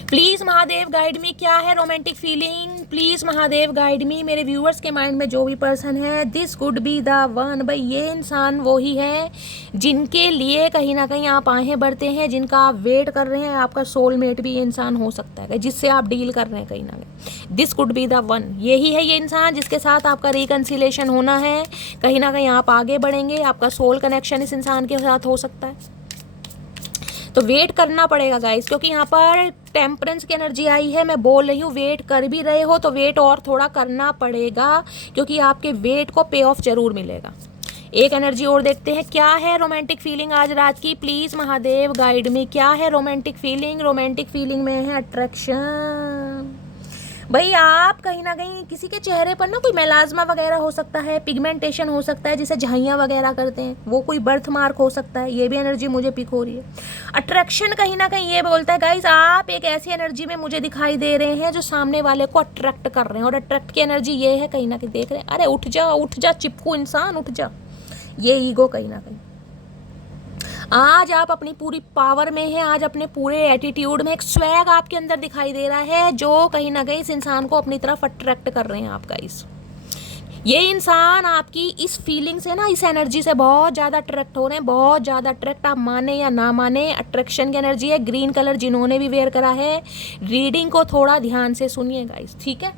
प्लीज महादेव गाइड मी, क्या है romantic feeling, please Mahadev guide मी। मेरे व्यूअर्स के माइंड में जो भी पर्सन है, this could be the one. भाई ये इंसान वो ही है जिनके लिए कहीं ना कहीं आप आहें भरते हैं, जिनका आप वेट कर रहे हैं। आपका सोलमेट भी ये इंसान हो सकता है जिससे आप डील कर रहे हैं कहीं ना कहीं। This could be the one, यही है ये इंसान जिसके साथ आपका रिकन्सिलेशन होना है। कहीं ना कहीं आप आगे बढ़ेंगे, आपका सोल कनेक्शन इस इंसान के साथ हो सकता है। तो वेट करना पड़ेगा गाइस, क्योंकि यहाँ पर टेम्परेंस की एनर्जी आई है। मैं बोल रही हूँ वेट कर भी रहे हो तो वेट और थोड़ा करना पड़ेगा, क्योंकि आपके वेट को पे ऑफ जरूर मिलेगा। एक एनर्जी और देखते हैं, क्या है रोमांटिक फीलिंग आज रात की, प्लीज महादेव गाइड में। क्या है रोमांटिक फीलिंग, रोमांटिक फीलिंग में है अट्रैक्शन। भाई आप कहीं ना कहीं किसी के चेहरे पर ना कोई मेलाज्मा वगैरह हो सकता है, पिगमेंटेशन हो सकता है, जिसे झाइयाँ वगैरह करते हैं, वो कोई बर्थ मार्क हो सकता है। ये भी एनर्जी मुझे पिक हो रही है। अट्रैक्शन कहीं ना कहीं ये बोलता है गाइस, आप एक ऐसी एनर्जी में मुझे दिखाई दे रहे हैं जो सामने वाले को अट्रैक्ट कर रहे हैं। और अट्रैक्ट की एनर्जी ये है कहीं ना कहीं, देख रहे हैं, अरे उठ जा चिपकू इंसान, उठ जा। ये ईगो कहीं ना कहीं आज आप अपनी पूरी पावर में है, आज अपने पूरे एटीट्यूड में एक स्वैग आपके अंदर दिखाई दे रहा है, जो कहीं ना कहीं इस इंसान को अपनी तरफ अट्रैक्ट कर रहे हैं आप गाइस। ये इंसान आपकी इस फीलिंग से ना, इस एनर्जी से बहुत ज़्यादा अट्रैक्ट हो रहे हैं, बहुत ज़्यादा अट्रैक्ट। आप माने या ना माने, अट्रैक्शन की एनर्जी है। ग्रीन कलर जिन्होंने भी वेयर करा है, रीडिंग को थोड़ा ध्यान से सुनिए गाइस, ठीक है।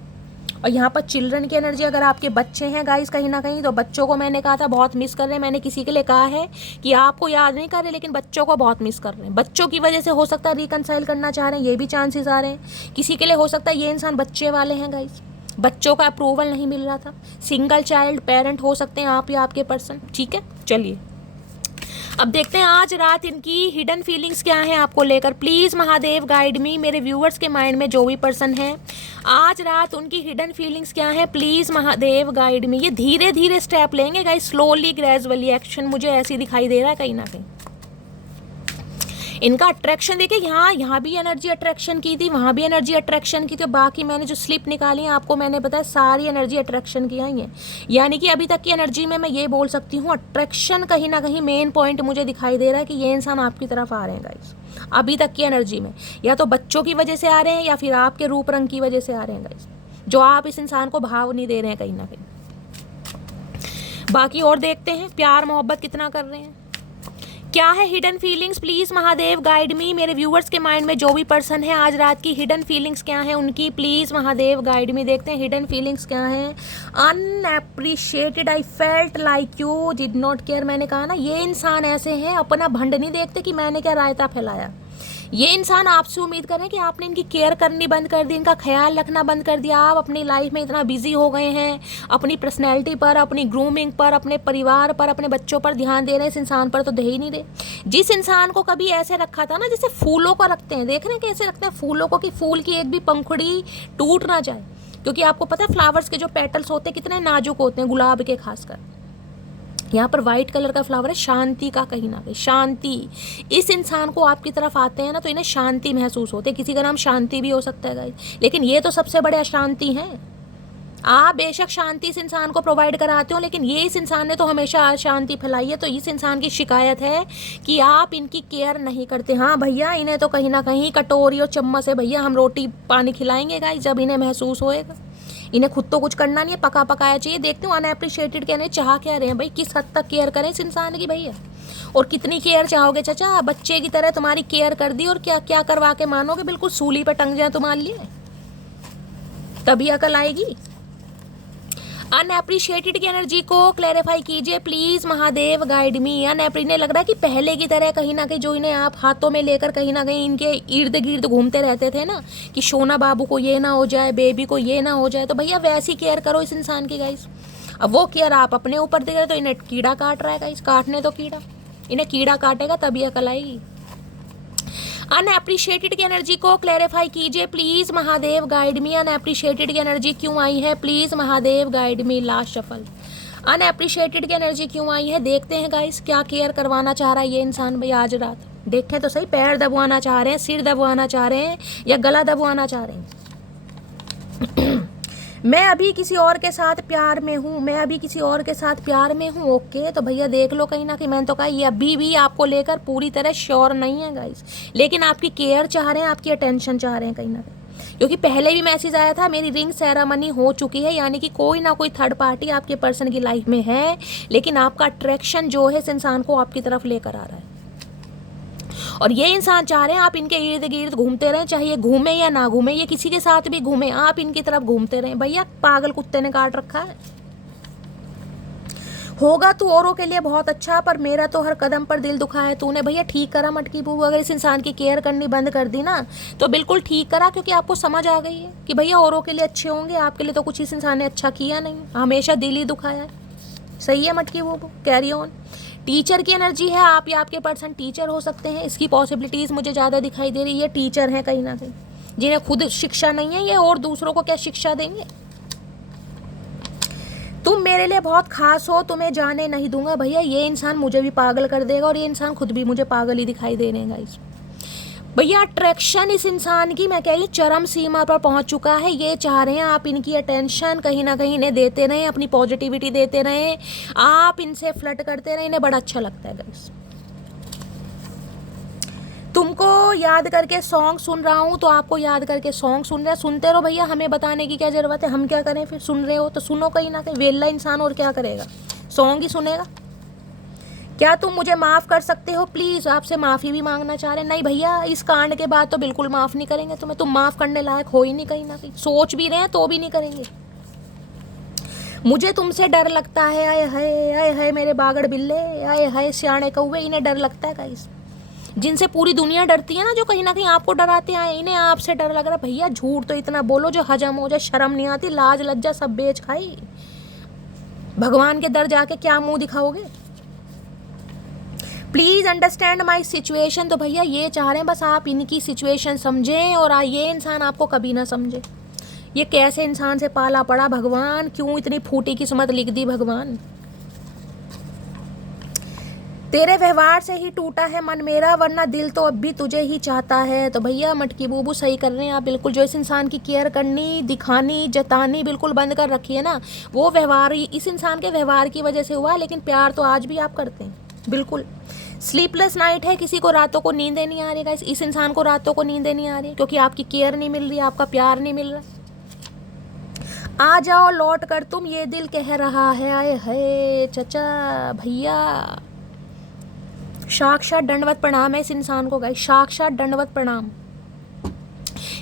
और यहाँ पर चिल्ड्रन की एनर्जी, अगर आपके बच्चे हैं गाइस कहीं ना कहीं, तो बच्चों को मैंने कहा था बहुत मिस कर रहे हैं। मैंने किसी के लिए कहा है कि आपको याद नहीं कर रहे, लेकिन बच्चों को बहुत मिस कर रहे हैं। बच्चों की वजह से हो सकता है रिकनसाइल करना चाह रहे हैं, ये भी चांसेस आ रहे हैं। किसी के लिए हो सकता है ये इंसान बच्चे वाले हैं गाइस, बच्चों का अप्रूवल नहीं मिल रहा था। सिंगल चाइल्ड पेरेंट हो सकते हैं आप या आपके पर्सन, ठीक है। चलिए अब देखते हैं आज रात इनकी हिडन फीलिंग्स क्या हैं आपको लेकर। प्लीज़ महादेव गाइड मी। मेरे व्यूअर्स के माइंड में जो भी पर्सन है, आज रात उनकी हिडन फीलिंग्स क्या है, प्लीज़ महादेव गाइड मी। ये धीरे धीरे स्टेप लेंगे गाइस, स्लोली ग्रेजुअली एक्शन मुझे ऐसी दिखाई दे रहा है कहीं ना कहीं। इनका अट्रैक्शन देखिए, यहाँ भी एनर्जी अट्रैक्शन की थी, वहाँ भी एनर्जी अट्रैक्शन की थी। बाकी मैंने जो स्लिप निकाली है आपको मैंने बताया, सारी एनर्जी अट्रैक्शन की आई है। यानी कि अभी तक की एनर्जी में मैं ये बोल सकती हूँ, अट्रैक्शन कहीं ना कहीं मेन पॉइंट मुझे दिखाई दे रहा है कि ये इंसान आपकी तरफ आ रहे हैं गाइस। अभी तक की एनर्जी में या तो बच्चों की वजह से आ रहे हैं, या फिर आपके रूप रंग की वजह से आ रहे हैं गाइस, जो आप इस इंसान को भाव नहीं दे रहे हैं कहीं ना कहीं। बाकी और देखते हैं प्यार मोहब्बत कितना कर रहे हैं, क्या है hidden feelings, please Mahadev guide मी। मेरे व्यूअर्स के माइंड में जो भी पर्सन है, आज रात की हिडन फीलिंग्स क्या है उनकी, प्लीज महादेव गाइड मी। देखते हैं हिडन फीलिंग्स क्या है। Unappreciated, I felt like you did not care. मैंने कहा ना, ये इंसान ऐसे हैं, अपना भंड नहीं देखते कि मैंने क्या रायता फैलाया। ये इंसान आपसे उम्मीद करें कि आपने इनकी केयर करनी बंद कर दी, इनका ख्याल रखना बंद कर दिया। आप अपनी लाइफ में इतना बिजी हो गए हैं, अपनी पर्सनैलिटी पर, अपनी ग्रूमिंग पर, अपने परिवार पर, अपने बच्चों पर ध्यान दे रहे हैं, इस इंसान पर तो दे ही नहीं रहे। जिस इंसान को कभी ऐसे रखा था ना, जैसे फूलों को रखते हैं, देख रहे हैं कैसे रखते हैं फूलों को, कि फूल की एक भी पंखुड़ी टूट ना जाए। क्योंकि आपको पता है फ्लावर्स के जो पेटल्स होते हैं कितने नाजुक होते हैं, गुलाब के खासकर। यहाँ पर वाइट कलर का फ्लावर है, शांति का, कहीं ना कहीं शांति। इस इंसान को आपकी तरफ आते हैं ना, तो इन्हें शांति महसूस होती है। किसी का नाम शांति भी हो सकता है गाइस, लेकिन ये तो सबसे बड़े अशांति हैं। आप बेशक शांति इस इंसान को प्रोवाइड कराते हो, लेकिन ये इस इंसान ने तो हमेशा अशांति फैलाई है। तो इस इंसान की शिकायत है कि आप इनकी केयर नहीं करते। हाँ भैया, इन्हें तो कहीं ना कहीं कटोरी और चम्मच से भैया हम रोटी पानी खिलाएंगे गाइस, जब इन्हें महसूस होएगा। इन्हें खुद तो कुछ करना नहीं है, पका पकाया चाहिए। देखते हो अनएप्रिशिएटेड कहने चाह क्या रहे हैं भाई, किस हद तक केयर करें इस इंसान की भैया। और कितनी केयर चाहोगे चाचा, बच्चे की तरह तुम्हारी केयर कर दी और क्या क्या करवा के मानोगे, बिल्कुल सूली पे टंग जाए तुम्हारे लिए, तभी अकल आएगी। अनएप्रिशिएटेड की एनर्जी को क्लैरिफाई कीजिए प्लीज, महादेव गाइड मी। अनएप्रिने लग रहा है कि पहले की तरह कहीं ना कहीं जो इन्हें आप हाथों में लेकर कहीं ना कहीं इनके इर्द गिर्द घूमते रहते थे ना, कि सोना बाबू को ये ना हो जाए, बेबी को ये ना हो जाए, तो भैया वैसी केयर करो इस इंसान की गाइस। अब वो केयर आप अपने ऊपर दे रहे तो इन्हें कीड़ा काट रहा है गाइस, काटने तो कीड़ा, इन्हें कीड़ा काटेगा तभी अकल आएगी। अनएप्रिशिएटेड की एनर्जी को क्लैरिफाई कीजिए please, Mahadev guide me. Unappreciated की एनर्जी क्यों आई है please, Mahadev guide me. Last shuffle. Unappreciated की एनर्जी क्यों आई है, देखते हैं गाइस क्या केयर करवाना चाह रहा है ये इंसान भाई आज रात। देखें तो सही, पैर दबवाना चाह रहे हैं, सिर दबवाना चाह रहे हैं, या गला दबवाना चाह रहे हैं। मैं अभी किसी और के साथ प्यार में हूँ, मैं अभी किसी और के साथ प्यार में हूँ। ओके, तो भैया देख लो कहीं ना कहीं, मैंने तो कहा ये अभी भी आपको लेकर पूरी तरह श्योर नहीं है गाइस, लेकिन आपकी केयर चाह रहे हैं, आपकी अटेंशन चाह रहे हैं कहीं ना कहीं। क्योंकि पहले भी मैसेज आया था मेरी रिंग सेरेमनी हो चुकी है, यानी कि कोई ना कोई थर्ड पार्टी आपके पर्सन की लाइफ में है, लेकिन आपका अट्रैक्शन जो है इस इंसान को आपकी तरफ लेकर आ रहा है। और ये इंसान चाह रहे हैं आप इनके इर्द गिर्द घूमते रहें, चाहे ये घूमे या ना घूमे, ये किसी के साथ भी घूमे, आप इनकी तरफ घूमते रहें। भैया पागल कुत्ते ने काट रखा है। होगा तू औरों के लिए बहुत अच्छा, पर मेरा तो हर कदम पर दिल दुखा है तूने। भैया ठीक करा मटकी बूबू, अगर इस इंसान की केयर करनी बंद कर दी ना तो बिल्कुल ठीक करा, क्योंकि आपको समझ आ गई है कि भैया औरों के लिए अच्छे होंगे, आपके लिए तो कुछ इस इंसान ने अच्छा किया नहीं, हमेशा दिल ही दुखाया है। सही है मटकी बूबू, कैरी ऑन। टीचर की एनर्जी है, आप या आपके पर्सन टीचर हो सकते हैं, इसकी पॉसिबिलिटीज़ मुझे ज़्यादा दिखाई दे रही है। टीचर हैं कहीं ना कहीं, जिन्हें खुद शिक्षा नहीं है ये और दूसरों को क्या शिक्षा देंगे। तुम मेरे लिए बहुत खास हो, तुम्हें जाने नहीं दूंगा। भैया ये इंसान मुझे भी पागल कर देगा और ये इंसान खुद भी मुझे पागल ही दिखाई दे रहे हैं गाइस। भैया अट्रैक्शन इस इंसान की मैं कह रही हूँ चरम सीमा पर पहुंच चुका है। ये चाह रहे हैं आप इनकी अटेंशन कहीं ना कहीं इन्हें देते रहें, अपनी पॉजिटिविटी देते रहें, आप इनसे फ्लर्ट करते रहें, इन्हें बड़ा अच्छा लगता है गाइस। तुमको याद करके सॉन्ग सुन रहा हूँ, तो आपको याद करके सॉन्ग सुनते रहो भैया, हमें बताने की क्या ज़रूरत है, हम क्या करें फिर। सुन रहे हो तो सुनो कहीं ना कहीं, वेला इंसान और क्या करेगा, सॉन्ग ही सुनेगा। क्या तुम मुझे माफ़ कर सकते हो प्लीज़, आपसे माफ़ी भी मांगना चाह रहे हैं। नहीं भैया, इस कांड के बाद तो बिल्कुल माफ़ नहीं करेंगे तुम्हें, तुम माफ़ करने लायक हो ही नहीं कहीं ना कहीं, सोच भी रहे हैं तो भी नहीं करेंगे। मुझे तुमसे डर लगता है, आए हाय मेरे बागड़ बिल्ले, आए हाय सियाने कौवे, इन्हें डर लगता है गाइस। जिनसे पूरी दुनिया डरती है ना, जो कहीं ना कहीं आपको डराते हैं, इन्हें आपसे डर लग रहा है। भैया झूठ तो इतना बोलो जो हजम हो जाए, शर्म नहीं आती, लाज लज्जा सब बेच खाई। भगवान के दर जाके क्या मुंह दिखाओगे। Please understand my situation. तो भैया ये चाह रहे हैं बस आप इनकी सिचुएशन समझें, और ये इंसान आपको कभी ना समझे। ये कैसे इंसान से पाला पड़ा भगवान, क्यों इतनी फूटी किस्मत लिख दी भगवान। तेरे व्यवहार से ही टूटा है मन मेरा, वरना दिल तो अब भी तुझे ही चाहता है। तो भैया मटकी बूबू सही कर रहे हैं आप, बिल्कुल जो इस इंसान की केयर करनी, दिखानी, जतानी बिल्कुल बंद कर रखी है ना, वो व्यवहार इस इंसान के व्यवहार की वजह से हुआ, लेकिन प्यार तो आज भी आप करते हैं बिल्कुल। स्लीपलेस नाइट है, किसी को रातों को नींदें नहीं आ रही गाइस, इस इंसान को रातों को नींदें नहीं आ रही, क्योंकि आपकी केयर नहीं मिल रही, आपका प्यार नहीं मिल रहा। आ जाओ लौट कर तुम, ये दिल कह रहा है, आए है चचा भैया। साक्षात दंडवत प्रणाम है इस इंसान को गाइस, साक्षात दंडवत प्रणाम।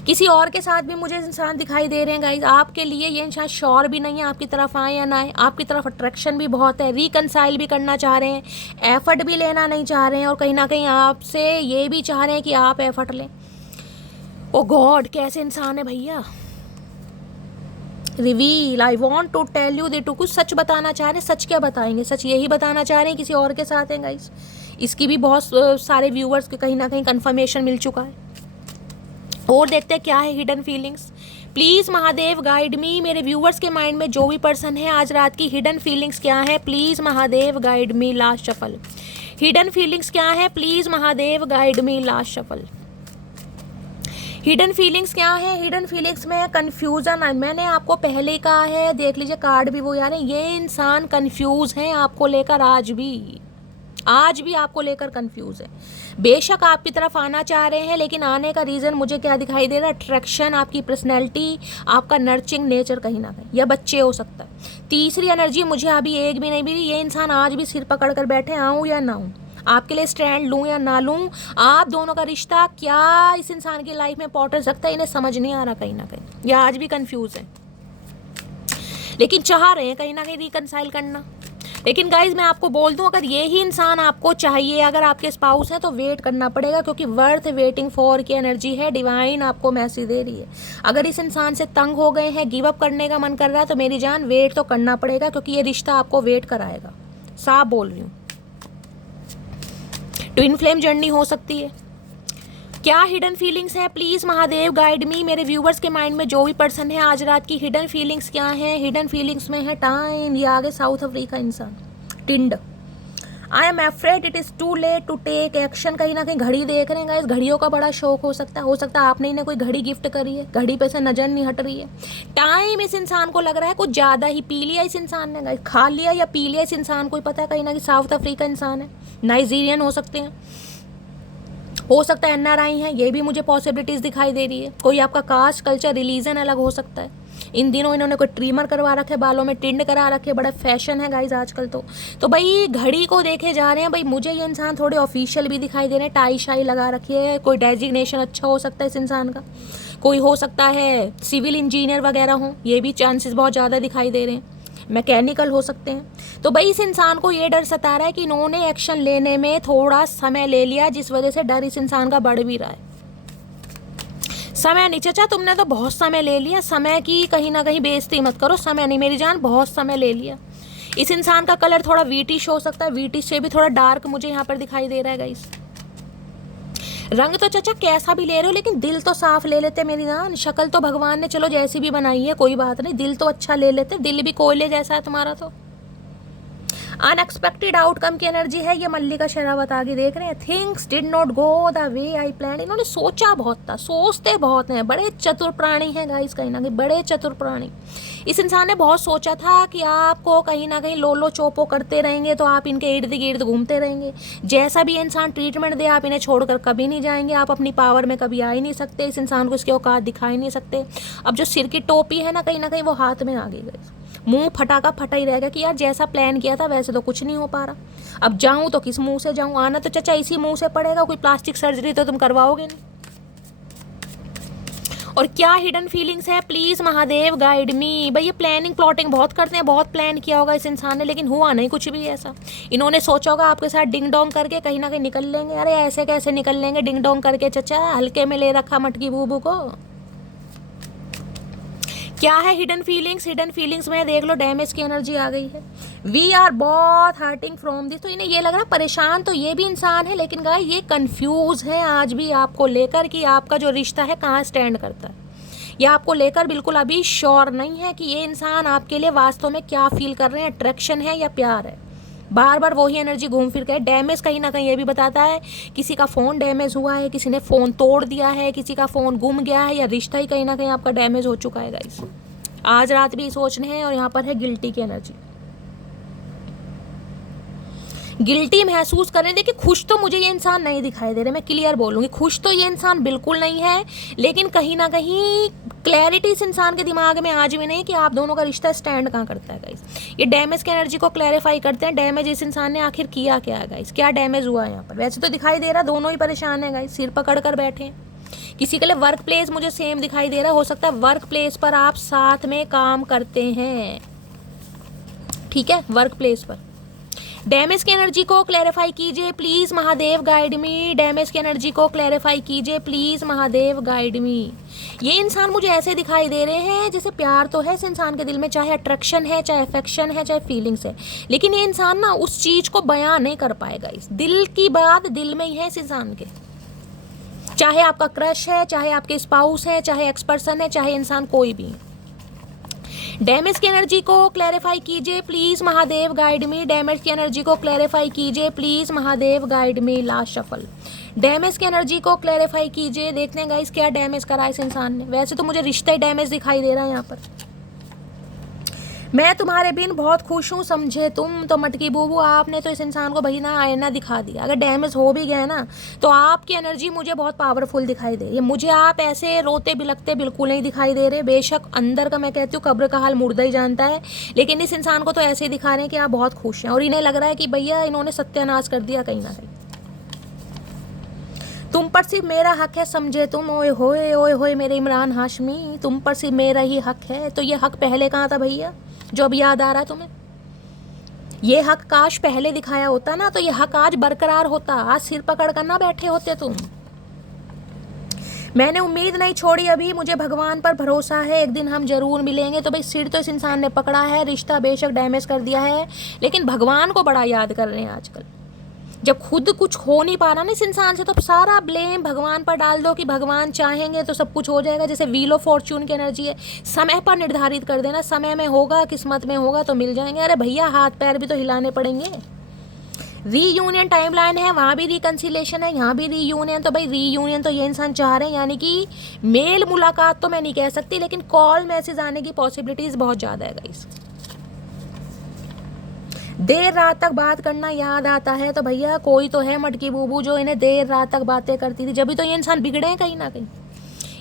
किसी और के साथ भी मुझे इंसान दिखाई दे रहे हैं गाइस, आपके लिए ये इंसान श्योर भी नहीं है आपकी तरफ आए या ना आए, आपकी तरफ अट्रैक्शन भी बहुत है, रिकनसाइल भी करना चाह रहे हैं, एफर्ट भी लेना नहीं चाह रहे हैं, और कहीं ना कहीं आपसे ये भी चाह रहे हैं कि आप एफर्ट लें। ओ गॉड, कैसे इंसान है भैया। Reveal, I want to tell you the truth. कुछ सच बताना चाह रहे हैं, सच क्या बताएंगे, सच यही बताना चाह रहे हैं किसी और के साथ हैं गाइस। इसकी भी बहुत सारे व्यूअर्स के कहीं ना कहीं कंफर्मेशन मिल चुका है। और देखते हैं क्या है hidden feelings. Please Mahadev guide मी, मेरे व्यूअर्स के माइंड में जो भी पर्सन है आज रात की हिडन फीलिंग्स क्या है, please Mahadev guide me. Last shuffle, hidden feelings क्या है, please Mahadev guide me. Last shuffle, hidden feelings क्या है? हिडन फीलिंग्स में कंफ्यूजन, मैंने आपको पहले ही कहा है, देख लीजिए कार्ड भी वो यार है, ये इंसान कंफ्यूज है आपको लेकर, आज भी आपको लेकर कंफ्यूज है। बेशक आपकी तरफ आना चाह रहे हैं, लेकिन आने का रीज़न मुझे क्या दिखाई दे रहा है? अट्रैक्शन, आपकी पर्सनैलिटी, आपका नर्चरिंग नेचर कहीं ना कहीं, या बच्चे हो सकता है। तीसरी एनर्जी मुझे अभी एक भी नहीं मिली। ये इंसान आज भी सिर पकड़ कर बैठे, आऊँ या ना आऊँ, आपके लिए स्टैंड लूँ या ना लूँ, आप दोनों का रिश्ता क्या इस इंसान की लाइफ में इंपॉर्टेंस रखता है, इन्हें समझ नहीं आ रहा कहीं ना कहीं, या आज भी कंफ्यूज है, लेकिन चाह रहे हैं कहीं ना कहीं रिकनसाइल करना। लेकिन गाइज मैं आपको बोल दूं, अगर ये ही इंसान आपको चाहिए, अगर आपके स्पाउस है, तो वेट करना पड़ेगा, क्योंकि वर्थ वेटिंग फॉर की एनर्जी है। डिवाइन आपको मैसेज दे रही है, अगर इस इंसान से तंग हो गए हैं, गिव अप करने का मन कर रहा है, तो मेरी जान वेट तो करना पड़ेगा, क्योंकि ये रिश्ता आपको वेट कराएगा, साफ बोल रही हूँ। ट्विन फ्लेम जर्नी हो सकती है। क्या हिडन फीलिंग्स है? प्लीज़ महादेव गाइड मी। मेरे व्यूवर्स के माइंड में जो भी पर्सन है, आज रात की हिडन फीलिंग्स क्या है? हिडन फीलिंग्स में है टाइम, ये आगे साउथ अफ्रीका इंसान, टिंड, I am afraid it is too late to take action. कहीं ना कहीं घड़ी देख रहे हैं, इस घड़ियों का बड़ा शौक हो सकता है आपने इन्हें कोई घड़ी गिफ्ट करी है, घड़ी पे से नजर नहीं हट रही है। टाइम इस इंसान को लग रहा है कुछ ज़्यादा ही पी लिया इस इंसान ने, खा लिया या पी लिया इस इंसान को ही पता है। कहीं ना कहीं साउथ अफ्रीका इंसान है, नाइजीरियन हो सकते हैं, हो सकता है NRI है, ये भी मुझे पॉसिबिलिटीज़ दिखाई दे रही है। कोई आपका कास्ट, कल्चर, रिलीजन अलग हो सकता है। इन दिनों इन्होंने कोई ट्रिमर करवा रखे, बालों में टिंड करा रखे, बड़ा फैशन है गाइज आजकल। तो भाई घड़ी को देखे जा रहे हैं। भाई मुझे ये इंसान थोड़े ऑफिशियल भी दिखाई दे रहे हैं, टाई शाई लगा रखी है, कोई डेजिग्नेशन अच्छा हो सकता है इस इंसान का, कोई हो सकता है सिविल इंजीनियर वगैरह हो, ये भी चांसेस बहुत ज़्यादा दिखाई दे रहे हैं, मैकेनिकल हो सकते हैं। तो भाई इस इंसान को ये डर सता रहा है कि इन्होंने एक्शन लेने में थोड़ा समय ले लिया, जिस वजह से डर इस इंसान का बढ़ भी रहा है। समय नहीं चचा, तुमने तो बहुत समय ले लिया, समय की कहीं ना कहीं बेइज्जती मत करो, समय नहीं मेरी जान, बहुत समय ले लिया। इस इंसान का कलर थोड़ा वीटिश हो सकता है, वीटिश से भी थोड़ा डार्क मुझे यहाँ पर दिखाई दे रहा है गाइस। रंग तो चचा कैसा भी ले रहे हो, लेकिन दिल तो साफ ले लेते मेरी जान। शक्ल तो भगवान ने चलो जैसी भी बनाई है, कोई बात नहीं, दिल तो अच्छा ले लेते, दिल भी कोयले जैसा है तुम्हारा। तो अनएक्सपेक्टेड आउटकम की एनर्जी है, ये मल्लिका शेरावत आगे देख रहे हैं। Things did not go the way I plan. इन्होंने सोचा बहुत था, सोचते बहुत हैं, बड़े चतुर प्राणी हैं गाइस, कहीं ना कहीं बड़े चतुर प्राणी। इस इंसान ने बहुत सोचा था कि आपको कहीं ना कहीं लोलो चोपो करते रहेंगे, तो आप इनके इर्द गिर्द घूमते रहेंगे। जैसा भी इंसान ट्रीटमेंट दे, आप इन्हें छोड़कर कभी नहीं जाएंगे, आप अपनी पावर में कभी आ ही नहीं सकते, इस इंसान को इसके औकात दिखा ही नहीं सकते। अब जो सिर की टोपी है ना, कहीं ना कहीं वो हाथ में आ गई गाइस, मुंह फटा का फटा ही रहेगा कि यार जैसा प्लान किया था वैसे तो कुछ नहीं हो पा रहा। अब जाऊं तो किस मुंह से जाऊं, आना तो चचा इसी मुंह से पड़ेगा, कोई प्लास्टिक सर्जरी तो तुम करवाओगे नहीं। और क्या हिडन फीलिंग्स है? प्लीज महादेव गाइड मी। भाई ये प्लानिंग प्लॉटिंग बहुत करते हैं, बहुत प्लान किया होगा इस इंसान ने, लेकिन हुआ नहीं कुछ भी ऐसा। इन्होंने सोचा होगा आपके साथ डिंग डोंग करके कहीं ना कहीं निकल लेंगे। अरे ऐसे कैसे निकल लेंगे डिंग डोंग करके चचा, हल्के में ले रखा मटकी बूबू को। क्या है हिडन फीलिंग्स? हिडन फीलिंग्स में देख लो डैमेज की एनर्जी आ गई है। वी आर बहुत हर्टिंग फ्रॉम दिस। तो इन्हें ये लग रहा परेशान तो ये भी इंसान है, लेकिन गाइस ये कंफ्यूज है आज भी आपको लेकर कि आपका जो रिश्ता है कहाँ स्टैंड करता है। या आपको लेकर बिल्कुल अभी श्योर नहीं है कि ये इंसान आपके लिए वास्तव में क्या फील कर रहे हैं, अट्रैक्शन है या प्यार है। बार बार वही एनर्जी घूम फिर के डैमेज कहीं ना कहीं ये भी बताता है, किसी का फ़ोन डैमेज हुआ है, किसी ने फ़ोन तोड़ दिया है, किसी का फ़ोन गुम गया है, या रिश्ता ही कहीं ना कहीं आपका डैमेज हो चुका है गाइस। आज रात भी सोचने हैं। और यहाँ पर है गिल्टी की एनर्जी, गिल्टी महसूस करें। देखिए खुश तो मुझे ये इंसान नहीं दिखाई दे रहे, मैं क्लियर बोलूँगी, खुश तो ये इंसान बिल्कुल नहीं है, लेकिन कहीं ना कहीं क्लैरिटी इस इंसान के दिमाग में आज भी नहीं कि आप दोनों का रिश्ता स्टैंड कहाँ करता है गाइस। ये डैमेज की एनर्जी को क्लैरिफाई करते हैं, डैमेज इस इंसान ने आखिर किया क्या है गाइस, क्या डैमेज हुआ है यहाँ पर। वैसे तो दिखाई दे रहा दोनों ही परेशान है गाइस, सिर पकड़ कर बैठे हैं। किसी के लिए वर्क प्लेस मुझे सेम दिखाई दे रहा, हो सकता है वर्क प्लेस पर आप साथ में काम करते हैं, ठीक है, वर्क प्लेस पर। डैमेज की एनर्जी को क्लैरिफाई कीजिए please Mahadev guide me. Damage की एनर्जी को क्लैरिफाई कीजिए प्लीज महादेव गाइड मी। ये इंसान मुझे ऐसे दिखाई दे रहे हैं जैसे प्यार तो है इस इंसान के दिल में, चाहे अट्रैक्शन है, चाहे अफेक्शन है, चाहे फीलिंग्स है, लेकिन ये इंसान ना उस चीज को बयां नहीं कर पाएगा। इस दिल की बात दिल में ही है इस इंसान के, चाहे आपका क्रश है, चाहे आपके स्पाउस है, चाहे एक्स पर्सन है, चाहे इंसान कोई भी। डैमेज की एनर्जी को क्लैरिफाई कीजिए please Mahadev guide me. Damage की एनर्जी को क्लैरिफाई कीजिए please Mahadev guide me. Last shuffle, damage की एनर्जी को क्लैरिफाई कीजिए, देखते हैं गाइस क्या डैमेज करा इस इंसान ने। वैसे तो मुझे रिश्ता ही डैमेज दिखाई दे रहा है यहाँ पर। मैं तुम्हारे बिन बहुत खुश हूँ समझे तुम, तो मटकी बूबू आपने तो इस इंसान को भाई ना आईना दिखा दिया। अगर डैमेज हो भी गया ना तो आपकी एनर्जी मुझे बहुत पावरफुल दिखाई दे रही है। मुझे आप ऐसे रोते बिलखते बिल्कुल नहीं दिखाई दे रहे। बेशक अंदर का मैं कहती हूँ कब्र का हाल मुर्दा ही जानता है, लेकिन इस इंसान को तो ऐसे ही दिखा रहे हैं कि आप बहुत खुश हैं और इन्हें लग रहा है कि भैया इन्होंने सत्यानाश कर दिया कहीं ना कहीं। तुम पर सिर्फ मेरा हक है समझे तुम, ओए होए मेरे इमरान हाशमी, तुम पर सिर्फ मेरा ही हक है। तो ये हक पहले कहाँ था भैया, जो अब याद आ रहा है तुम्हें? ये हक काश पहले दिखाया होता ना तो ये हक आज बरकरार होता, आज सिर पकड़ कर ना बैठे होते तुम। मैंने उम्मीद नहीं छोड़ी अभी, मुझे भगवान पर भरोसा है एक दिन हम जरूर मिलेंगे। तो भाई सिर तो इस इंसान ने पकड़ा है, रिश्ता बेशक डैमेज कर दिया है, लेकिन भगवान को बड़ा याद कर रहे हैं आजकल। जब खुद कुछ हो नहीं पा रहा ना इस इंसान से, तो सारा ब्लेम भगवान पर डाल दो कि भगवान चाहेंगे तो सब कुछ हो जाएगा। जैसे व्हील ऑफ फॉर्च्यून की एनर्जी है, समय पर निर्धारित कर देना, समय में होगा, किस्मत में होगा तो मिल जाएंगे। अरे भैया हाथ पैर भी तो हिलाने पड़ेंगे। रीयूनियन टाइमलाइन है, वहाँ भी रिकन्सिलेशन है, यहाँ भी रीयूनियन। तो भाई रीयूनियन तो ये इंसान चाह रहे हैं, यानी कि मेल मुलाकात तो मैं नहीं कह सकती, लेकिन कॉल मैसेज आने की पॉसिबिलिटीज बहुत ज़्यादा है गाइस। देर रात तक बात करना याद आता है, तो भैया कोई तो है मटकी बूबू जो इन्हें देर रात तक बातें करती थी, जब भी तो ये इंसान बिगड़े हैं कहीं ना कहीं।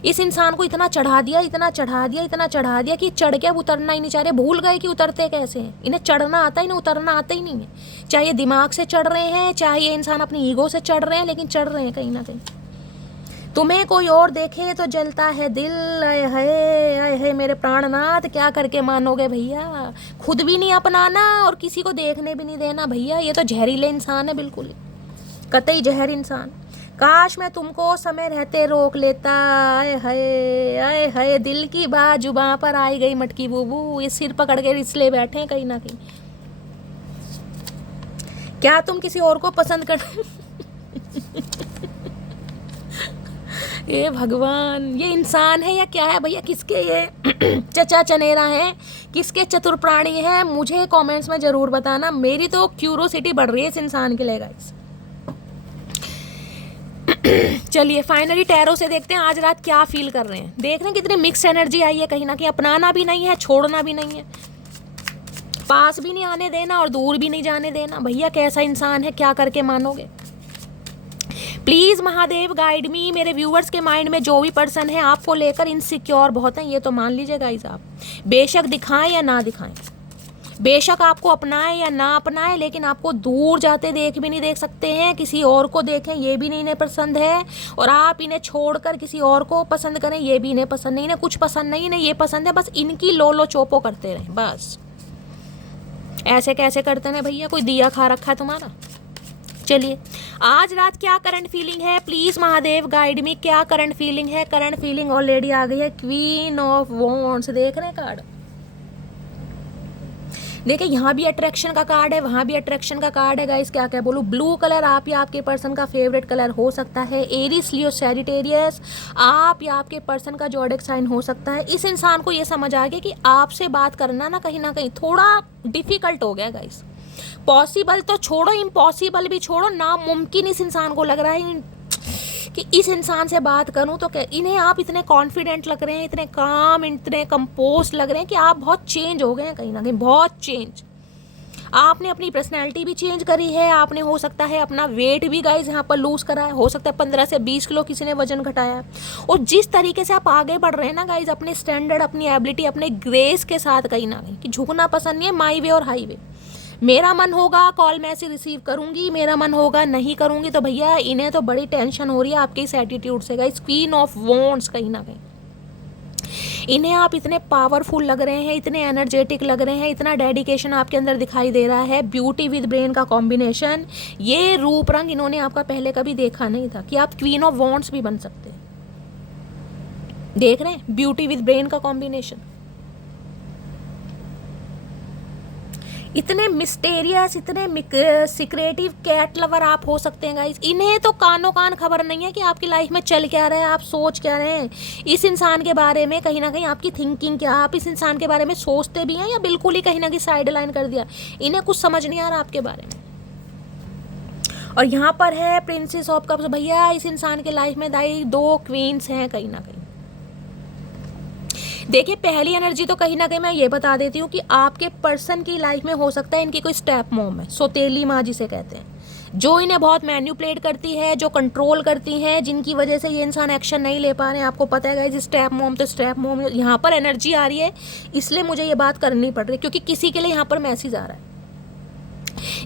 इस इंसान को इतना चढ़ा दिया, इतना चढ़ा दिया, इतना चढ़ा दिया कि चढ़ के अब उतरना ही नहीं चाह रहे। भूल गए कि उतरते कैसे हैं। इन्हें चढ़ना आता ही नहीं, उतरना आता ही नहीं है। चाहे ये दिमाग से चढ़ रहे हैं, चाहे ये इंसान अपनी ईगो से चढ़ रहे हैं, लेकिन चढ़ रहे हैं कहीं ना कहीं। तुम्हें कोई और देखे तो जलता है दिल, आए है मेरे प्राणनाथ, क्या करके मानोगे भैया। खुद भी नहीं अपनाना और किसी को देखने भी नहीं देना भैया, ये तो जहरीले इंसान है, बिल्कुल कतई जहर इंसान। काश मैं तुमको समय रहते रोक लेता, आए हाय दिल की बात जुबां पर आई गई मटकी बूबू, ये सिर पकड़ के इसलिए बैठे हैं कहीं ना कहीं। क्या तुम किसी और को पसंद कर ये भगवान, ये इंसान है या क्या है भैया? किसके ये चचा चनेरा है, किसके चतुर प्राणी है? मुझे कमेंट्स में जरूर बताना। मेरी तो क्यूरोसिटी बढ़ रही है इस इंसान के लिए गाइस। चलिए फाइनली टैरो से देखते हैं आज रात क्या फील कर रहे हैं। देख रहे हैं कितनी मिक्स एनर्जी आई है, कहीं ना कहीं अपनाना भी नहीं है, छोड़ना भी नहीं है, पास भी नहीं आने देना और दूर भी नहीं जाने देना। भैया कैसा इंसान है, क्या करके मानोगे? प्लीज़ महादेव गाइड मी। मेरे व्यूअर्स के माइंड में जो भी पर्सन है आपको लेकर इनसिक्योर बहुत हैं, ये तो मान लीजिए गाइस आप। बेशक दिखाएं या ना दिखाएं, बेशक आपको अपनाएं या ना अपनाएं, लेकिन आपको दूर जाते देख भी नहीं देख सकते हैं, किसी और को देखें ये भी नहीं इन्हें पसंद है, और आप इन्हें छोड़कर किसी और को पसंद करें ये भी इन्हें पसंद नहीं। इन्हें कुछ पसंद नहीं, इन्हें ये पसंद है बस इनकी लोलो चोपो करते रहें बस। ऐसे कैसे करते हैं भैया, कोई दिया खा रखा है तुम्हारा? चलिए आज रात क्या करंट फीलिंग है, प्लीज महादेव गाइड मी। क्या करंट फीलिंग है? करंट फीलिंग ऑलरेडी आ गई है, क्वीन ऑफ वॉन्ड्स। देख रहे हैं कार्ड, देखिए यहाँ भी अट्रैक्शन का कार्ड है, वहाँ भी अट्रैक्शन का कार्ड है गाइस। क्या क्या बोलूँ, ब्लू कलर आप या आपके पर्सन का फेवरेट कलर हो सकता है। एरीज, लियो, सैजिटेरियस आप या आपके पर्सन का जोडिक साइन हो सकता है। इस इंसान को ये समझ आ गया कि आपसे बात करना ना कहीं थोड़ा डिफिकल्ट हो गया गाइस। पॉसिबल तो छोड़ो, इम्पॉसिबल भी छोड़ो, नामुमकिन इस इंसान को लग रहा है कि इस इंसान से बात करूं तो क्या। इन्हें आप इतने कॉन्फिडेंट लग रहे हैं, इतने काम, इतने कंपोज लग रहे हैं कि आप बहुत चेंज हो गए हैं कहीं ना कहीं, बहुत चेंज। आपने अपनी पर्सनैलिटी भी चेंज करी है, आपने हो सकता है अपना वेट भी गाइज यहाँ पर लूज करा है, हो सकता है 15 से 20 किलो किसी ने वजन घटाया है। और जिस तरीके से आप आगे बढ़ रहे हैं ना गाइज, अपने स्टैंडर्ड, अपनी एबिलिटी, अपने ग्रेस के साथ कहीं ना कहीं, कि झुकना पसंद नहीं है, माई वे और हाई वे। मेरा मन होगा कॉल मैसेज रिसीव करूंगी, मेरा मन होगा नहीं करूंगी। तो भैया इन्हें तो बड़ी टेंशन हो रही है आपके इस एटीट्यूड से गाइस। क्वीन ऑफ वॉन्ड्स कहीं ना कहीं इन्हें आप इतने पावरफुल लग रहे हैं, इतने एनर्जेटिक लग रहे हैं, इतना डेडिकेशन आपके अंदर दिखाई दे रहा है। ब्यूटी विद ब्रेन का कॉम्बिनेशन, ये रूप रंग इन्होंने आपका पहले कभी देखा नहीं था कि आप क्वीन ऑफ वॉन्ड्स भी बन सकते हैं। देख रहे हैं ब्यूटी विद ब्रेन का कॉम्बिनेशन, इतने मिस्टेरियस, इतने सीक्रेटिव कैट लवर आप हो सकते हैं गाइस। इन्हें तो कानों कान खबर नहीं है कि आपकी लाइफ में चल क्या रहा है, आप सोच क्या रहे हैं इस इंसान के बारे में, कहीं ना कहीं आपकी थिंकिंग क्या, आप इस इंसान के बारे में सोचते भी हैं या बिल्कुल ही कहीं ना कहीं साइड लाइन कर दिया। इन्हें कुछ समझ नहीं आ रहा आपके बारे में। और यहाँ पर है प्रिंसेस ऑफ कप्स। भैया इस इंसान के लाइफ में दाई 2 क्वींस हैं कहीं ना कहीं। देखिए पहली एनर्जी तो कहीं ना कहीं मैं ये बता देती हूँ कि आपके पर्सन की लाइफ में हो सकता है इनकी कोई स्टेप मॉम है, सौतेली माँ जिसे कहते हैं, जो इन्हें बहुत मैन्युपुलेट करती है, जो कंट्रोल करती हैं, जिनकी वजह से ये इंसान एक्शन नहीं ले पा रहे हैं। आपको पता है गाइस स्टेप मॉम तो स्टेप मॉम, यहाँ पर एनर्जी आ रही है इसलिए मुझे ये बात करनी पड़ रही है क्योंकि किसी के लिए यहाँ पर मैसेज आ रहा है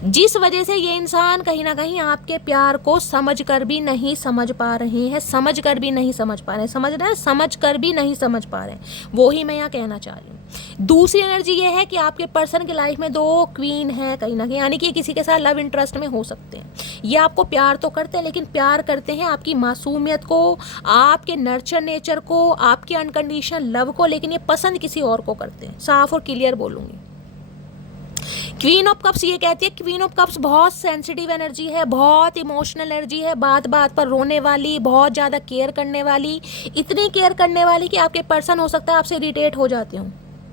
जिस वजह से ये इंसान कहीं ना कहीं आपके प्यार को समझ कर भी नहीं समझ पा रहे हैं, समझ कर भी नहीं समझ पा रहे हैं, समझ रहे हैं, समझ कर भी नहीं समझ पा रहे हैं, वो ही मैं यहाँ कहना चाह रही हूँ। दूसरी एनर्जी ये है कि आपके पर्सन की लाइफ में 2 क्वीन है कहीं ना कहीं, यानी कि किसी के साथ लव इंटरेस्ट में हो सकते हैं। ये आपको प्यार तो करते हैं लेकिन प्यार करते हैं आपकी मासूमियत को, आपके नर्चर नेचर को, आपके अनकंडीशनल लव को, लेकिन ये पसंद किसी और को करते हैं। साफ और क्लियर बोलूँगी। क्वीन ऑफ कप्स ये कहती है, क्वीन ऑफ कप्स बहुत सेंसिटिव एनर्जी है, बहुत इमोशनल एनर्जी है, बात बात पर रोने वाली, बहुत ज़्यादा केयर करने वाली, इतनी केयर करने वाली कि आपके पर्सन हो सकता है आपसे इरिटेट हो जाते हो।